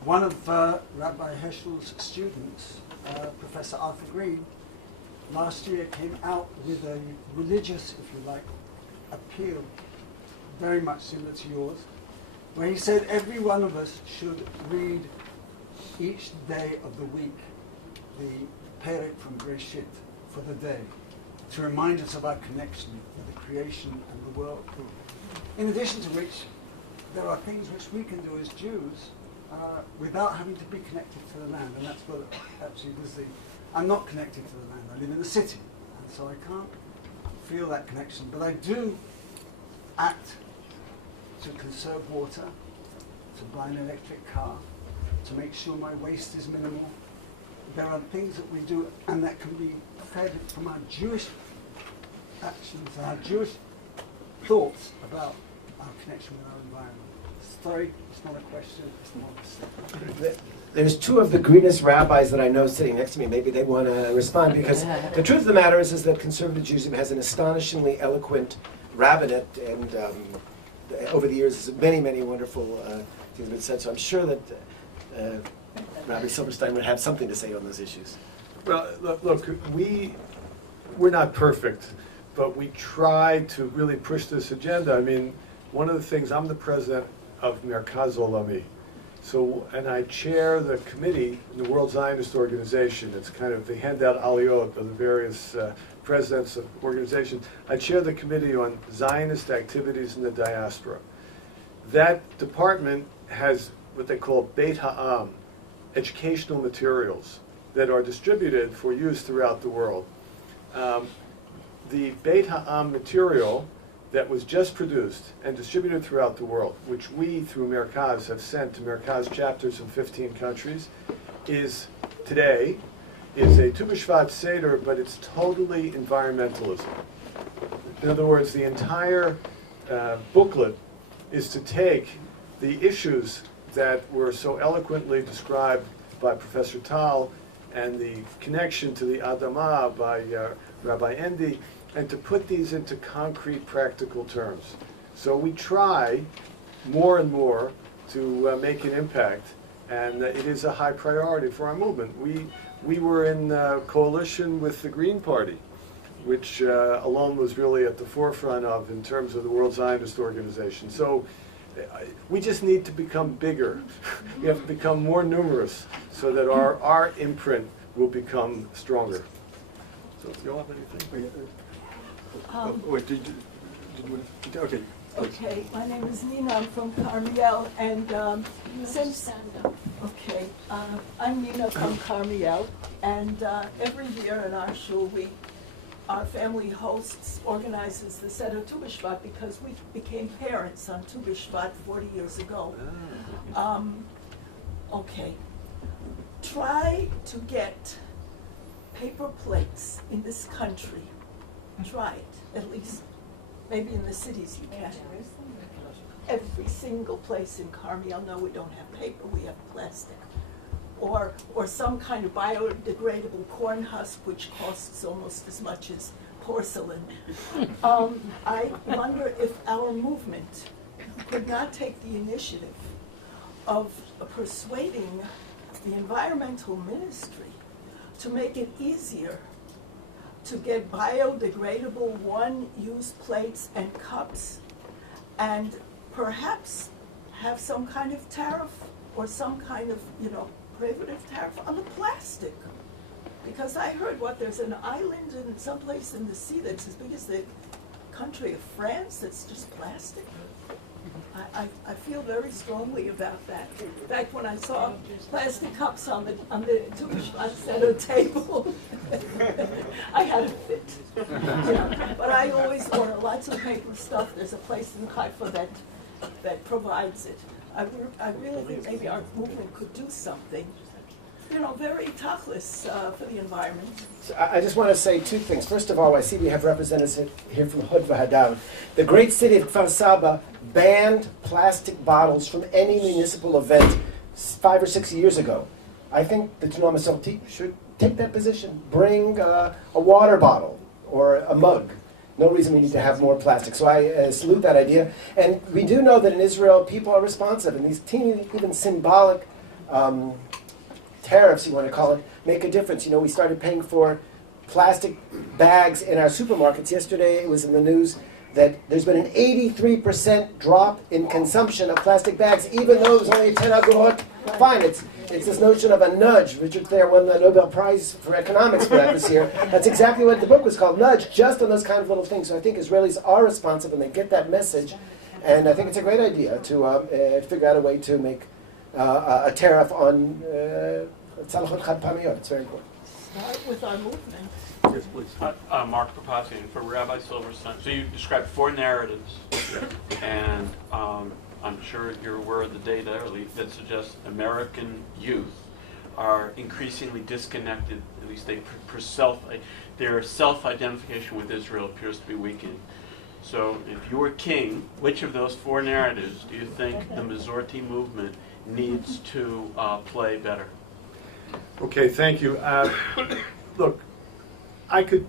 One of Rabbi Heschel's students, Professor Arthur Green, last year came out with a religious, if you like, appeal, very much similar to yours, where he said every one of us should read each day of the week the Perek from Bereshit for the day, to remind us of our connection with the creation and the world. In addition to which, there are things which we can do as Jews without having to be connected to the land, and that's what actually was I'm not connected to the land, I live in the city, and so I can't feel that connection, but I do act to conserve water, to buy an electric car, to make sure my waste is minimal. There are things that we do, and that can be fed from our Jewish actions, our Jewish thoughts about our connection with our environment. Sorry, it's not a question, it's more of a statement. There's 2 of the greenest rabbis that I know sitting next to me. Maybe they want to respond, because the truth of the matter is that conservative Judaism has an astonishingly eloquent rabbinate, and over the years, many, many wonderful things have been said. So I'm sure that Rabbi Silverstein would have something to say on those issues. Well, look, we're not perfect, but we try to really push this agenda. I mean, one of the things, I'm the president of Merkaz Olami. So, and I chair the committee in the World Zionist Organization. It's kind of the handout aliyot of the various presidents of organizations. I chair the committee on Zionist activities in the diaspora. That department has what they call Beit Ha'am, educational materials that are distributed for use throughout the world. The Beit Ha'am material that was just produced and distributed throughout the world, which we, through Merkaz, have sent to Merkaz chapters in 15 countries, is today a Tu B'Shvat Seder, but it's totally environmentalism. In other words, the entire booklet is to take the issues that were so eloquently described by Professor Tal and the connection to the Adama by Rabbi Ende, and to put these into concrete, practical terms. So we try more and more to make an impact, and it is a high priority for our movement. We were in coalition with the Green Party which Alon was really at the forefront of in terms of the World Zionist Organization. So we just need to become bigger. We have to become more numerous so that our imprint will become stronger. So, do you have anything? Wait, did you okay. Okay, my name is Nina. I'm from Carmiel, and since I'm Nina from Carmiel, and every year in our shul, our family organizes the Seder Tu B'Shvat because we became parents on Tu B'Shvat 40 years ago. Try to get paper plates in this country. Try it, at least. Maybe in the cities you can. Every single place in Carmiel, no, we don't have paper, we have plastic. Or some kind of biodegradable corn husk, which costs almost as much as porcelain. I wonder if our movement could not take the initiative of persuading the environmental ministry to make it easier to get biodegradable one-use plates and cups, and perhaps have some kind of tariff or some kind of, prohibitive tariff on the plastic. Because I heard there's an island in someplace in the sea that's as big as the country of France that's just plastic. I feel very strongly about that. In fact, when I saw plastic cups on the Tu B'Shvat Seder table, I had a fit. But I always order lots of paper stuff. There's a place in Haifa that provides it. I really think maybe our movement could do something, very tachlis for the environment. So I just want to say two things. First of all, I see we have representatives here from Hod V'Hadav. The great city of Kfar Saba banned plastic bottles from any municipal event 5 or 6 years ago. I think the Tnua Masorti should take that position. Bring a water bottle or a mug. No reason we need to have more plastic. So I salute that idea. And we do know that in Israel, people are responsive. And these teeny, even symbolic tariffs, you want to call it, make a difference. We started paying for plastic bags in our supermarkets. Yesterday, it was in the news that there's been an 83% drop in consumption of plastic bags, even though there's only 10 agorot. Fine, it's this notion of a nudge. Richard Thaler won the Nobel Prize for economics for that this year. That's exactly what the book was called, Nudge, just on those kind of little things. So I think Israelis are responsive and they get that message. And I think it's a great idea to figure out a way to make a tariff on tzalachot chad pamiyot. It's very important. Start with our movement. Yes, please. Mark Papazian for Rabbi Silverstein. So you described 4 narratives, and I'm sure you're aware of the data that suggests American youth are increasingly disconnected. At least their self-identification with Israel appears to be weakening. So if you were king, which of those 4 narratives do you think the Masorti movement needs to play better? Okay, thank you. Look, I could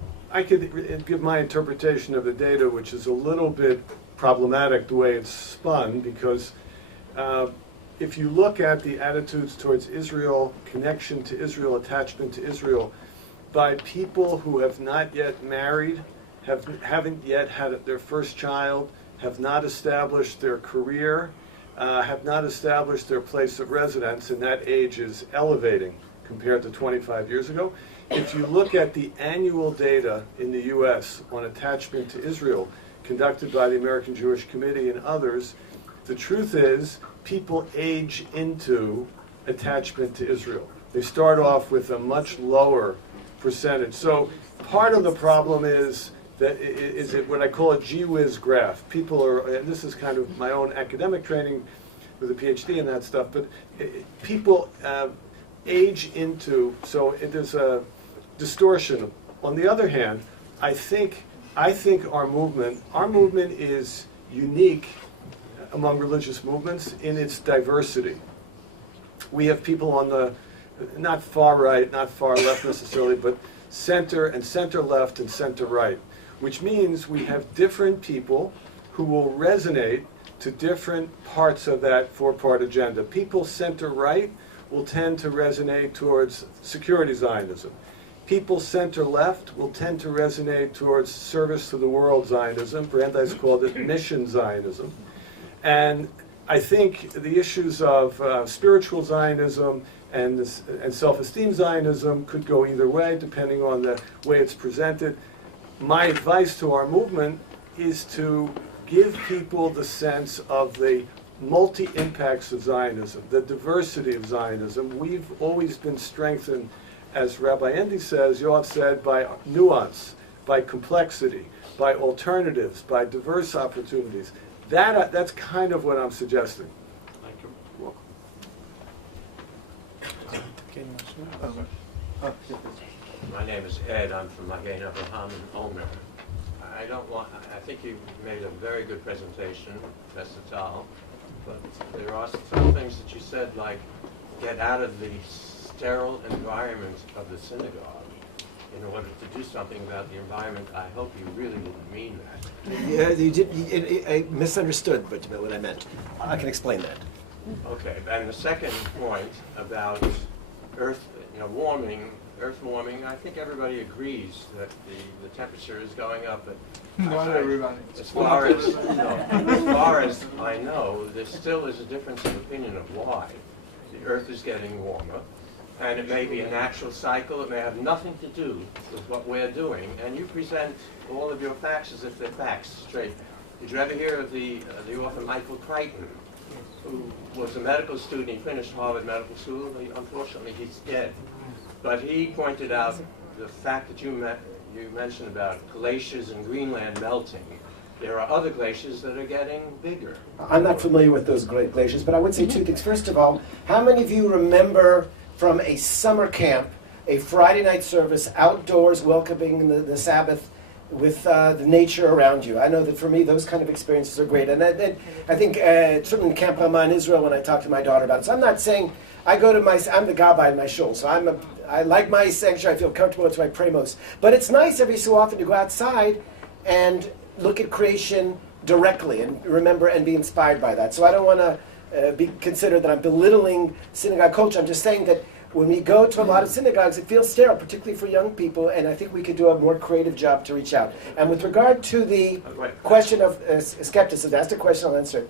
give my interpretation of the data, which is a little bit problematic the way it's spun, because if you look at the attitudes towards Israel, connection to Israel, attachment to Israel, by people who have not yet married, haven't yet had their first child, have not established their career, have not established their place of residence, and that age is elevating compared to 25 years ago. If you look at the annual data in the U.S. on attachment to Israel, conducted by the American Jewish Committee and others, the truth is people age into attachment to Israel. They start off with a much lower percentage. So part of the problem is that is it what I call a gee whiz graph. People are, and this is kind of my own academic training with a PhD and that stuff, but people age into, so there's a distortion. On the other hand, I think our movement is unique among religious movements in its diversity. We have people on the, not far right, not far left necessarily, but center and center left and center right, which means we have different people who will resonate to different parts of that 4-part agenda. People center right will tend to resonate towards security Zionism. People center-left will tend to resonate towards service to the world Zionism. Brandeis called it mission Zionism. And I think the issues of spiritual Zionism and self-esteem Zionism could go either way, depending on the way it's presented. My advice to our movement is to give people the sense of the multi-impacts of Zionism, the diversity of Zionism. We've always been strengthened, as Rabbi Ende says, Yoav said, by nuance, by complexity, by alternatives, by diverse opportunities. That's kind of what I'm suggesting. Thank you. My name is Ed. I'm from Magen Avraham in Omer. I think you made a very good presentation, Professor Tal, but there are some things that you said, like get out of the sterile environment of the synagogue in order to do something about the environment. I hope you really didn't mean that. Yeah, I misunderstood what I meant. I can explain that. Okay, and the second point about earth warming, I think everybody agrees that the temperature is going up. But Not everybody. As far as I know, there still is a difference of opinion of why. The earth is getting warmer, and it may be a natural cycle. It may have nothing to do with what we're doing. And you present all of your facts as if they're facts straight. Did you ever hear of the author Michael Crichton, who was a medical student? He finished Harvard Medical School. Unfortunately, he's dead. But he pointed out the fact that you mentioned about glaciers in Greenland melting. There are other glaciers that are getting bigger. I'm not familiar with those great glaciers, but I would say two things. First of all, how many of you remember from a summer camp, a Friday night service, outdoors, welcoming the Sabbath with the nature around you? I know that for me, those kind of experiences are great. And I think certainly in Camp Ramah in Israel, when I talk to my daughter about it. So I'm not saying, I'm the Gabbai in my shul, so I like my sanctuary, I feel comfortable, it's my premos. But it's nice every so often to go outside and look at creation directly and remember and be inspired by that. So I don't want to be considered that I'm belittling synagogue culture. I'm just saying that when we go to a lot of synagogues, it feels sterile, particularly for young people, and I think we could do a more creative job to reach out. And with regard to the question of skepticism, ask a question, I'll answer it.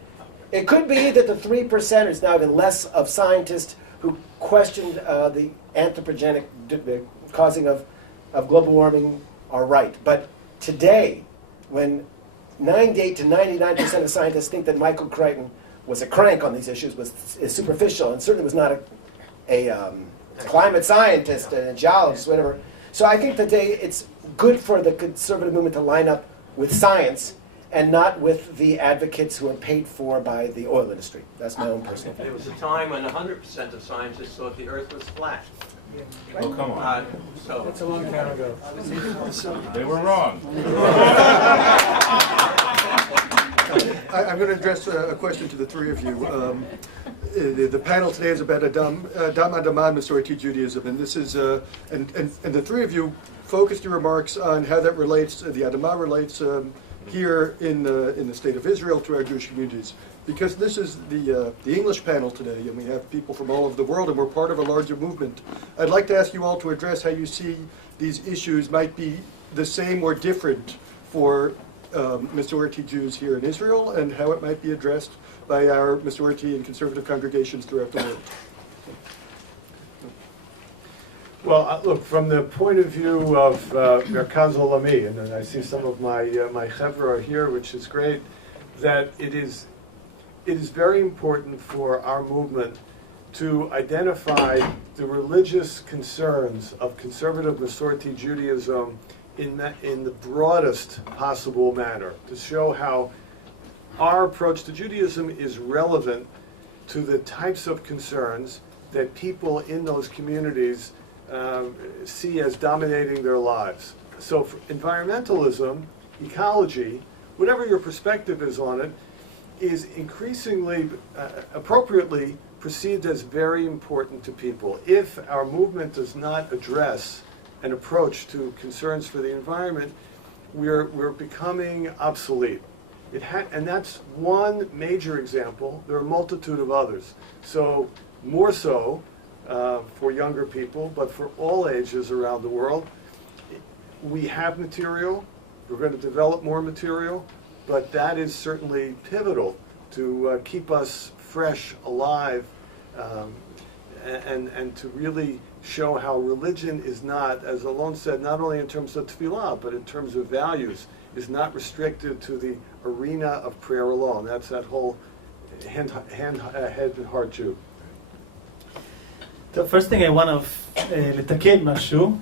It could be that the 3%ers, now even less of scientists who questioned the anthropogenic causing of global warming are right. But today, when 98 to 99% of scientists think that Michael Crichton was a crank on these issues, is superficial, and certainly was not a climate scientist, a geologist, whatever. So I think that it's good for the conservative movement to line up with science and not with the advocates who are paid for by the oil industry. That's my own personal opinion. There was a time when 100% of scientists thought the earth was flat. Oh, come on. So That's a long time ago. They were wrong. I'm going to address a question to the three of you. The panel today is about Adama Masorti Judaism, and this is and the three of you focused your remarks on how that relates. The Adama relates here in the state of Israel to our Jewish communities, because this is the English panel today, and we have people from all over the world, and we're part of a larger movement. I'd like to ask you all to address how you see these issues might be the same or different for Masorti Jews here in Israel, and how it might be addressed by our Masorti and conservative congregations throughout the world. Well, look, from the point of view of Merkaz Olami, and I see some of my chevra are here, which is great, that it is very important for our movement to identify the religious concerns of conservative Masorti Judaism in the broadest possible manner, to show how our approach to Judaism is relevant to the types of concerns that people in those communities see as dominating their lives. So for environmentalism, ecology, whatever your perspective is on it, is increasingly, appropriately perceived as very important to people. If our movement does not address an approach to concerns for the environment, we're becoming obsolete. And that's one major example. There are a multitude of others. So more so, for younger people, but for all ages around the world. We have material. We're going to develop more material, but that is certainly pivotal to keep us fresh, alive, and to really show how religion is not, as Alon said, not only in terms of tefillah, but in terms of values, is not restricted to the arena of prayer alone. That's that whole head and heart Jew. The first thing I want to לתקן משהו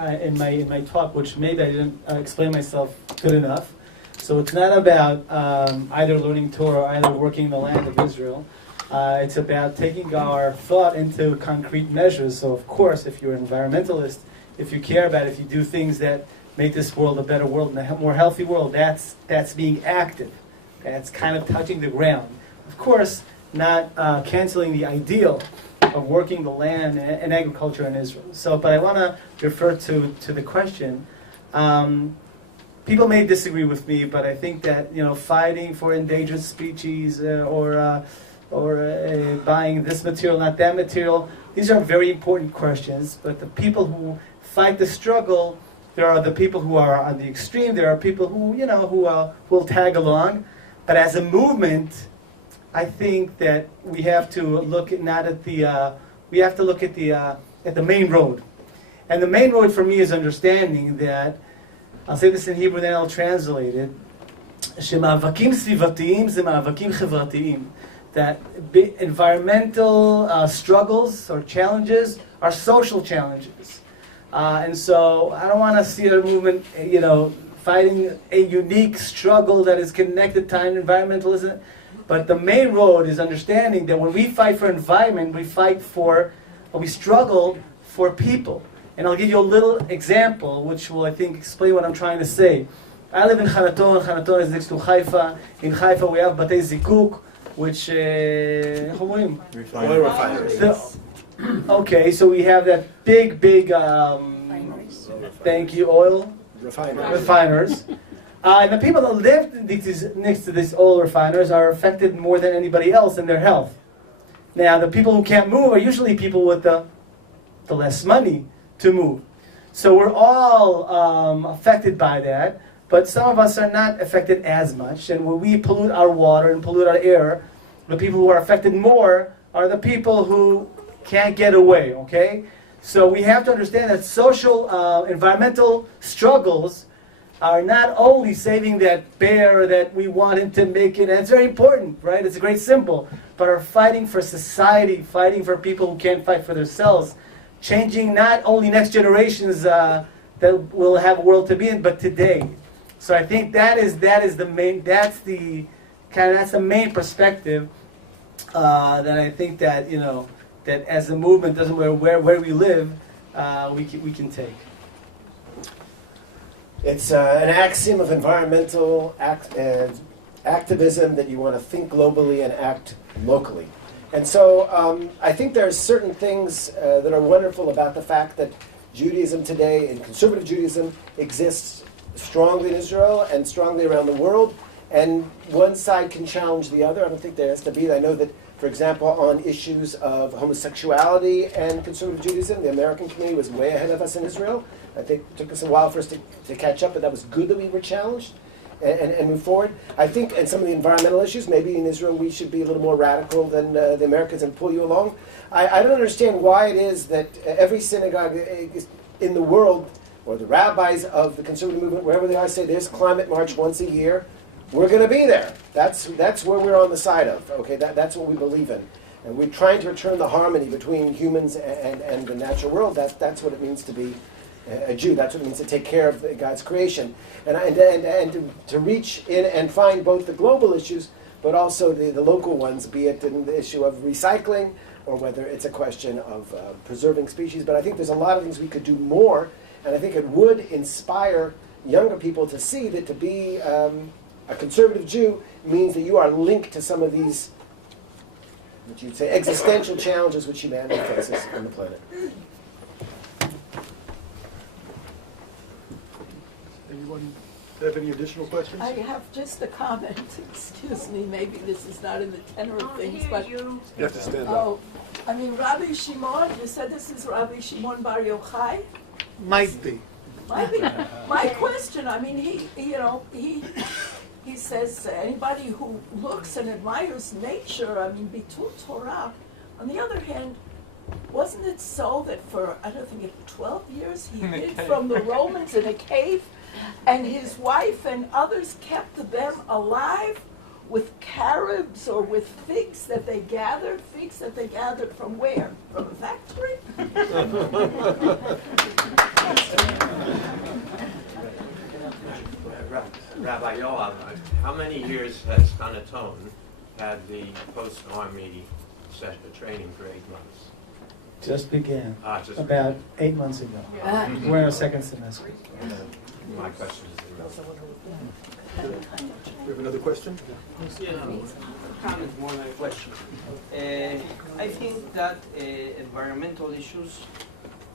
in my talk, which maybe I didn't explain myself good enough. So it's not about either learning Torah or either working the land of Israel. It's about taking our thought into concrete measures. So of course, if you're an environmentalist, if you care about it, if you do things that make this world a better world and a more healthy world, that's being active. That's kind of touching the ground. Of course, not canceling the ideal of working the land and agriculture in Israel. So, but I want to refer to the question. People may disagree with me, but I think that fighting for endangered species or buying this material, not that material, these are very important questions. But the people who fight the struggle, there are the people who are on the extreme. There are people who will tag along. But as a movement, I think that we have to look at the main road, and the main road for me is understanding that, I'll say this in Hebrew, then I'll translate it. שמאבקים סביבתיים זה מאבקים חברתיים. That environmental struggles or challenges are social challenges, and so I don't want to see a movement, fighting a unique struggle that is connected to environmentalism. But the main road is understanding that when we fight for environment, we struggle for people. And I'll give you a little example, which will, I think, explain what I'm trying to say. I live in Hanaton. Hanaton is next to Haifa. In Haifa, we have Batei Zikuk, which oil refineries. Okay, so we have that big, thank you, oil refiners. And the people that live next to these oil refiners are affected more than anybody else in their health. Now, the people who can't move are usually people with the less money to move. So we're all affected by that, but some of us are not affected as much. And when we pollute our water and pollute our air, the people who are affected more are the people who can't get away, okay? So we have to understand that social, environmental struggles are not only saving that bear that we wanted to make it, and it's very important, right? It's a great symbol, but are fighting for society, fighting for people who can't fight for themselves, changing not only next generations that will have a world to be in, but today. So I think that's the main perspective that I think that that as a movement doesn't matter where we live, we can take. It's an axiom of environmental activism that you want to think globally and act locally. And so I think there are certain things that are wonderful about the fact that Judaism today, and conservative Judaism, exists strongly in Israel and strongly around the world. And one side can challenge the other. I don't think there has to be. I know that, for example, on issues of homosexuality and conservative Judaism, the American community was way ahead of us in Israel. I think it took us a while for us to catch up, but that was good that we were challenged and move forward. I think, and some of the environmental issues, maybe in Israel we should be a little more radical than the Americans and pull you along. I don't understand why it is that every synagogue in the world, or the rabbis of the conservative movement, wherever they are, say there's climate march once a year. We're going to be there. That's where we're on the side of. Okay, that's what we believe in. And we're trying to return the harmony between humans and the natural world. That's what it means to be a Jew. That's what it means to take care of God's creation, and to reach in and find both the global issues, but also the local ones, be it in the issue of recycling or whether it's a question of preserving species. But I think there's a lot of things we could do more, and I think it would inspire younger people to see that to be a conservative Jew means that you are linked to some of these, what you'd say, existential challenges which humanity faces on the planet. Anyone have any additional questions? I have just a comment. Excuse me, maybe this is not in the tenor of things, but You have to stand up. oh, I mean, Rabbi Shimon. You said this is Rabbi Shimon Bar Yochai. Might be. Might be. My question. I mean, he says anybody who looks and admires nature. I mean, bitul Torah. On the other hand, wasn't it so that for, I don't think, 12 years he hid from the Romans in a cave, and his wife and others kept them alive with carobs or with figs that they gathered? Figs that they gathered from where? From a factory? Rabbi Yoav, how many years has Hanatone had the post-army training for 8 months? Just began. Just About 8 months ago. We're in our second semester. my question is We have another question? Comment more than a question. I think that environmental issues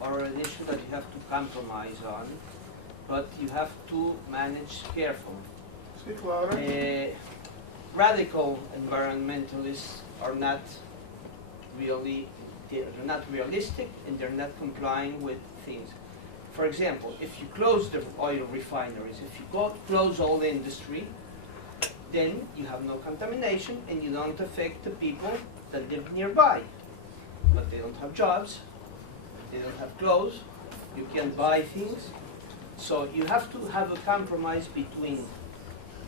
are an issue that you have to compromise on, but you have to manage carefully. Speak louder. Radical environmentalists are not realistic, and they're not complying with things. For example, if you close the oil refineries, if you close all the industry, then you have no contamination and you don't affect the people that live nearby. But they don't have jobs, they don't have clothes, you can't buy things. So you have to have a compromise between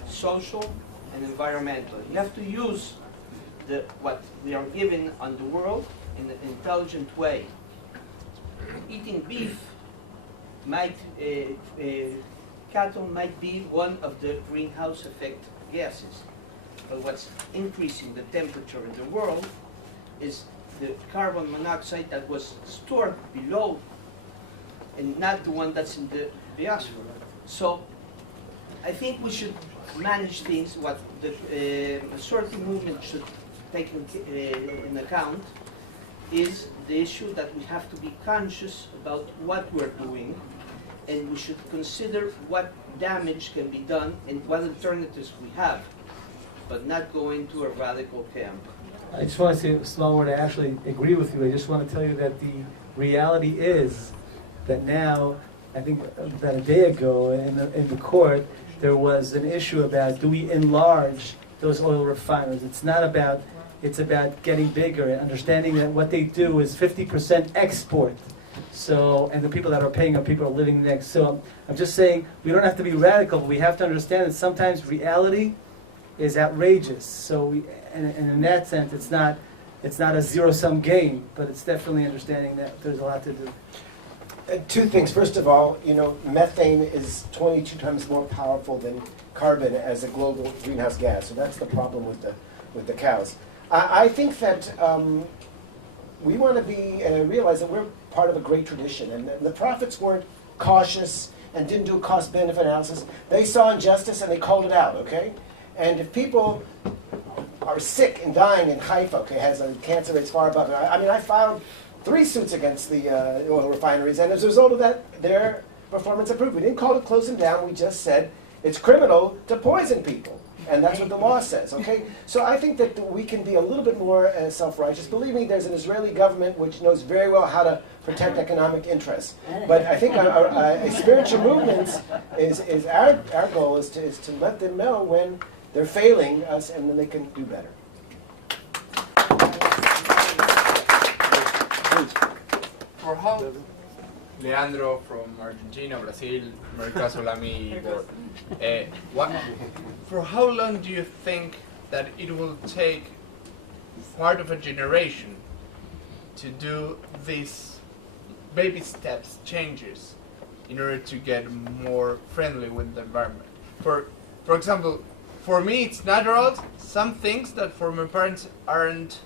social and environmental. You have to use what we are given on the world in an intelligent way. Eating beef cattle might be one of the greenhouse effect gases. But what's increasing the temperature in the world is the carbon monoxide that was stored below and not the one that's in the biosphere. So I think we should manage things. What the Masorti movement should take in account is the issue that we have to be conscious about what we're doing, and we should consider what damage can be done and what alternatives we have, but not go into a radical camp. I just want to say a small word. I actually agree with you. I just want to tell you that the reality is that now, I think about a day ago in the court, there was an issue about, do we enlarge those oil refineries? It's about getting bigger and understanding that what they do is 50% export. So, and the people that are paying are people who are living next. So I'm just saying, we don't have to be radical, but we have to understand that sometimes reality is outrageous. So, and in that sense, it's not a zero-sum game, but it's definitely understanding that there's a lot to do. Two things. First of all, methane is 22 times more powerful than carbon as a global greenhouse gas. So that's the problem with the cows. I think that we want to realize that we're part of a great tradition, and the prophets weren't cautious and didn't do a cost-benefit analysis. They saw injustice and they called it out. Okay, and if people are sick and dying in Haifa, okay, has a cancer rates far above it. I mean, I filed 3 suits against the oil refineries, and as a result of that, their performance improved. We didn't call it close them down. We just said it's criminal to poison people, and that's what the law says. Okay, so I think that we can be a little bit more self-righteous. Believe me, there's an Israeli government which knows very well how to protect economic interests. But I think a spiritual movement is our goal is to let them know when they're failing us, and then they can do better. For how Leandro from Argentina, Brazil, America Solami board. For how long do you think that it will take part of a generation to do these baby steps, changes, in order to get more friendly with the environment? For example, for me it's natural, some things that for my parents aren't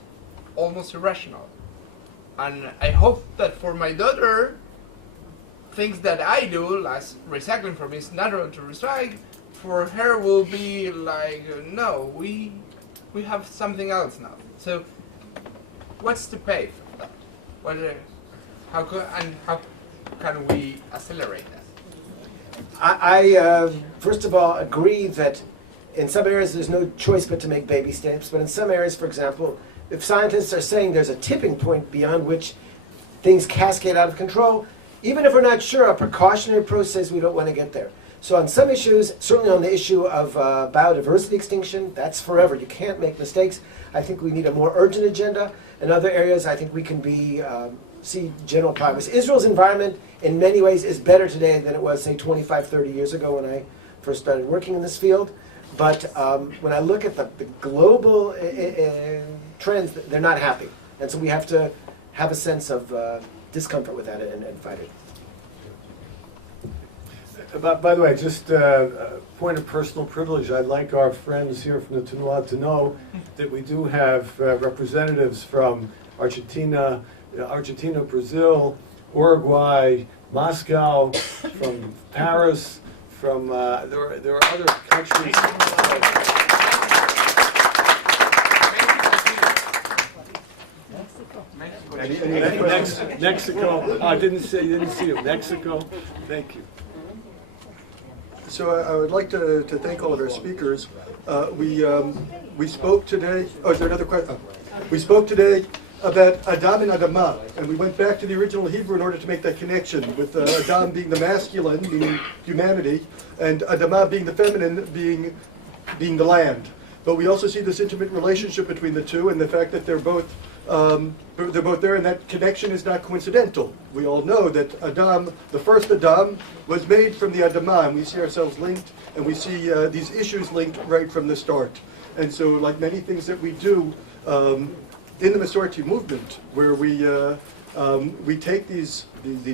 almost irrational. And I hope that for my daughter, things that I do, like recycling for me is natural to recycle, for her will be like, no, we have something else now. So what's the pay for that? How can we accelerate that? I first of all agree that in some areas there's no choice but to make baby steps, but in some areas, for example, if scientists are saying there's a tipping point beyond which things cascade out of control, even if we're not sure, a precautionary process, we don't want to get there. So on some issues, certainly on the issue of biodiversity extinction, that's forever. You can't make mistakes. I think we need a more urgent agenda. In other areas, I think we can see general progress. Israel's environment, in many ways, is better today than it was, say, 25, 30 years ago when I first started working in this field. But when I look at the global trends, they're not happy. And so we have to have a sense of discomfort with that and fight it. By the way, just a point of personal privilege, I'd like our friends here from the Tanua to know that we do have representatives from Argentina, Brazil, Uruguay, Moscow, from Paris, from there are other countries. Mexico. I didn't see it. Mexico. Thank you. So I would like to thank all of our speakers. We spoke today. Oh, is there another question? We spoke today about Adam and Adama, and we went back to the original Hebrew in order to make that connection with Adam being the masculine, being humanity, and Adama being the feminine, being the land. But we also see this intimate relationship between the two, and the fact that they're both there, and that connection is not coincidental. We all know that Adam, the first Adam, was made from the Adama, and we see ourselves linked, and we see these issues linked right from the start. And so, like many things that we do in the Masorti movement, where we take these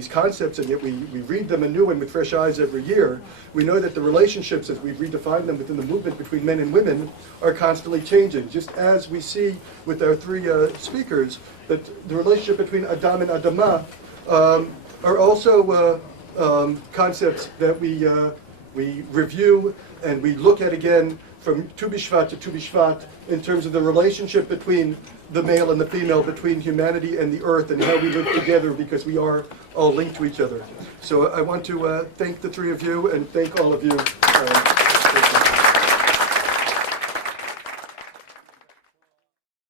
concepts and yet we read them anew and with fresh eyes every year, we know that the relationships as we've redefined them within the movement between men and women are constantly changing. Just as we see with our three speakers, that the relationship between Adam and Adama are also concepts that we review and we look at again from Tu B'Shvat to Tu B'Shvat in terms of the relationship between the male and the female, between humanity and the earth, and how we live together because we are all linked to each other. So I want to thank the three of you and thank all of you.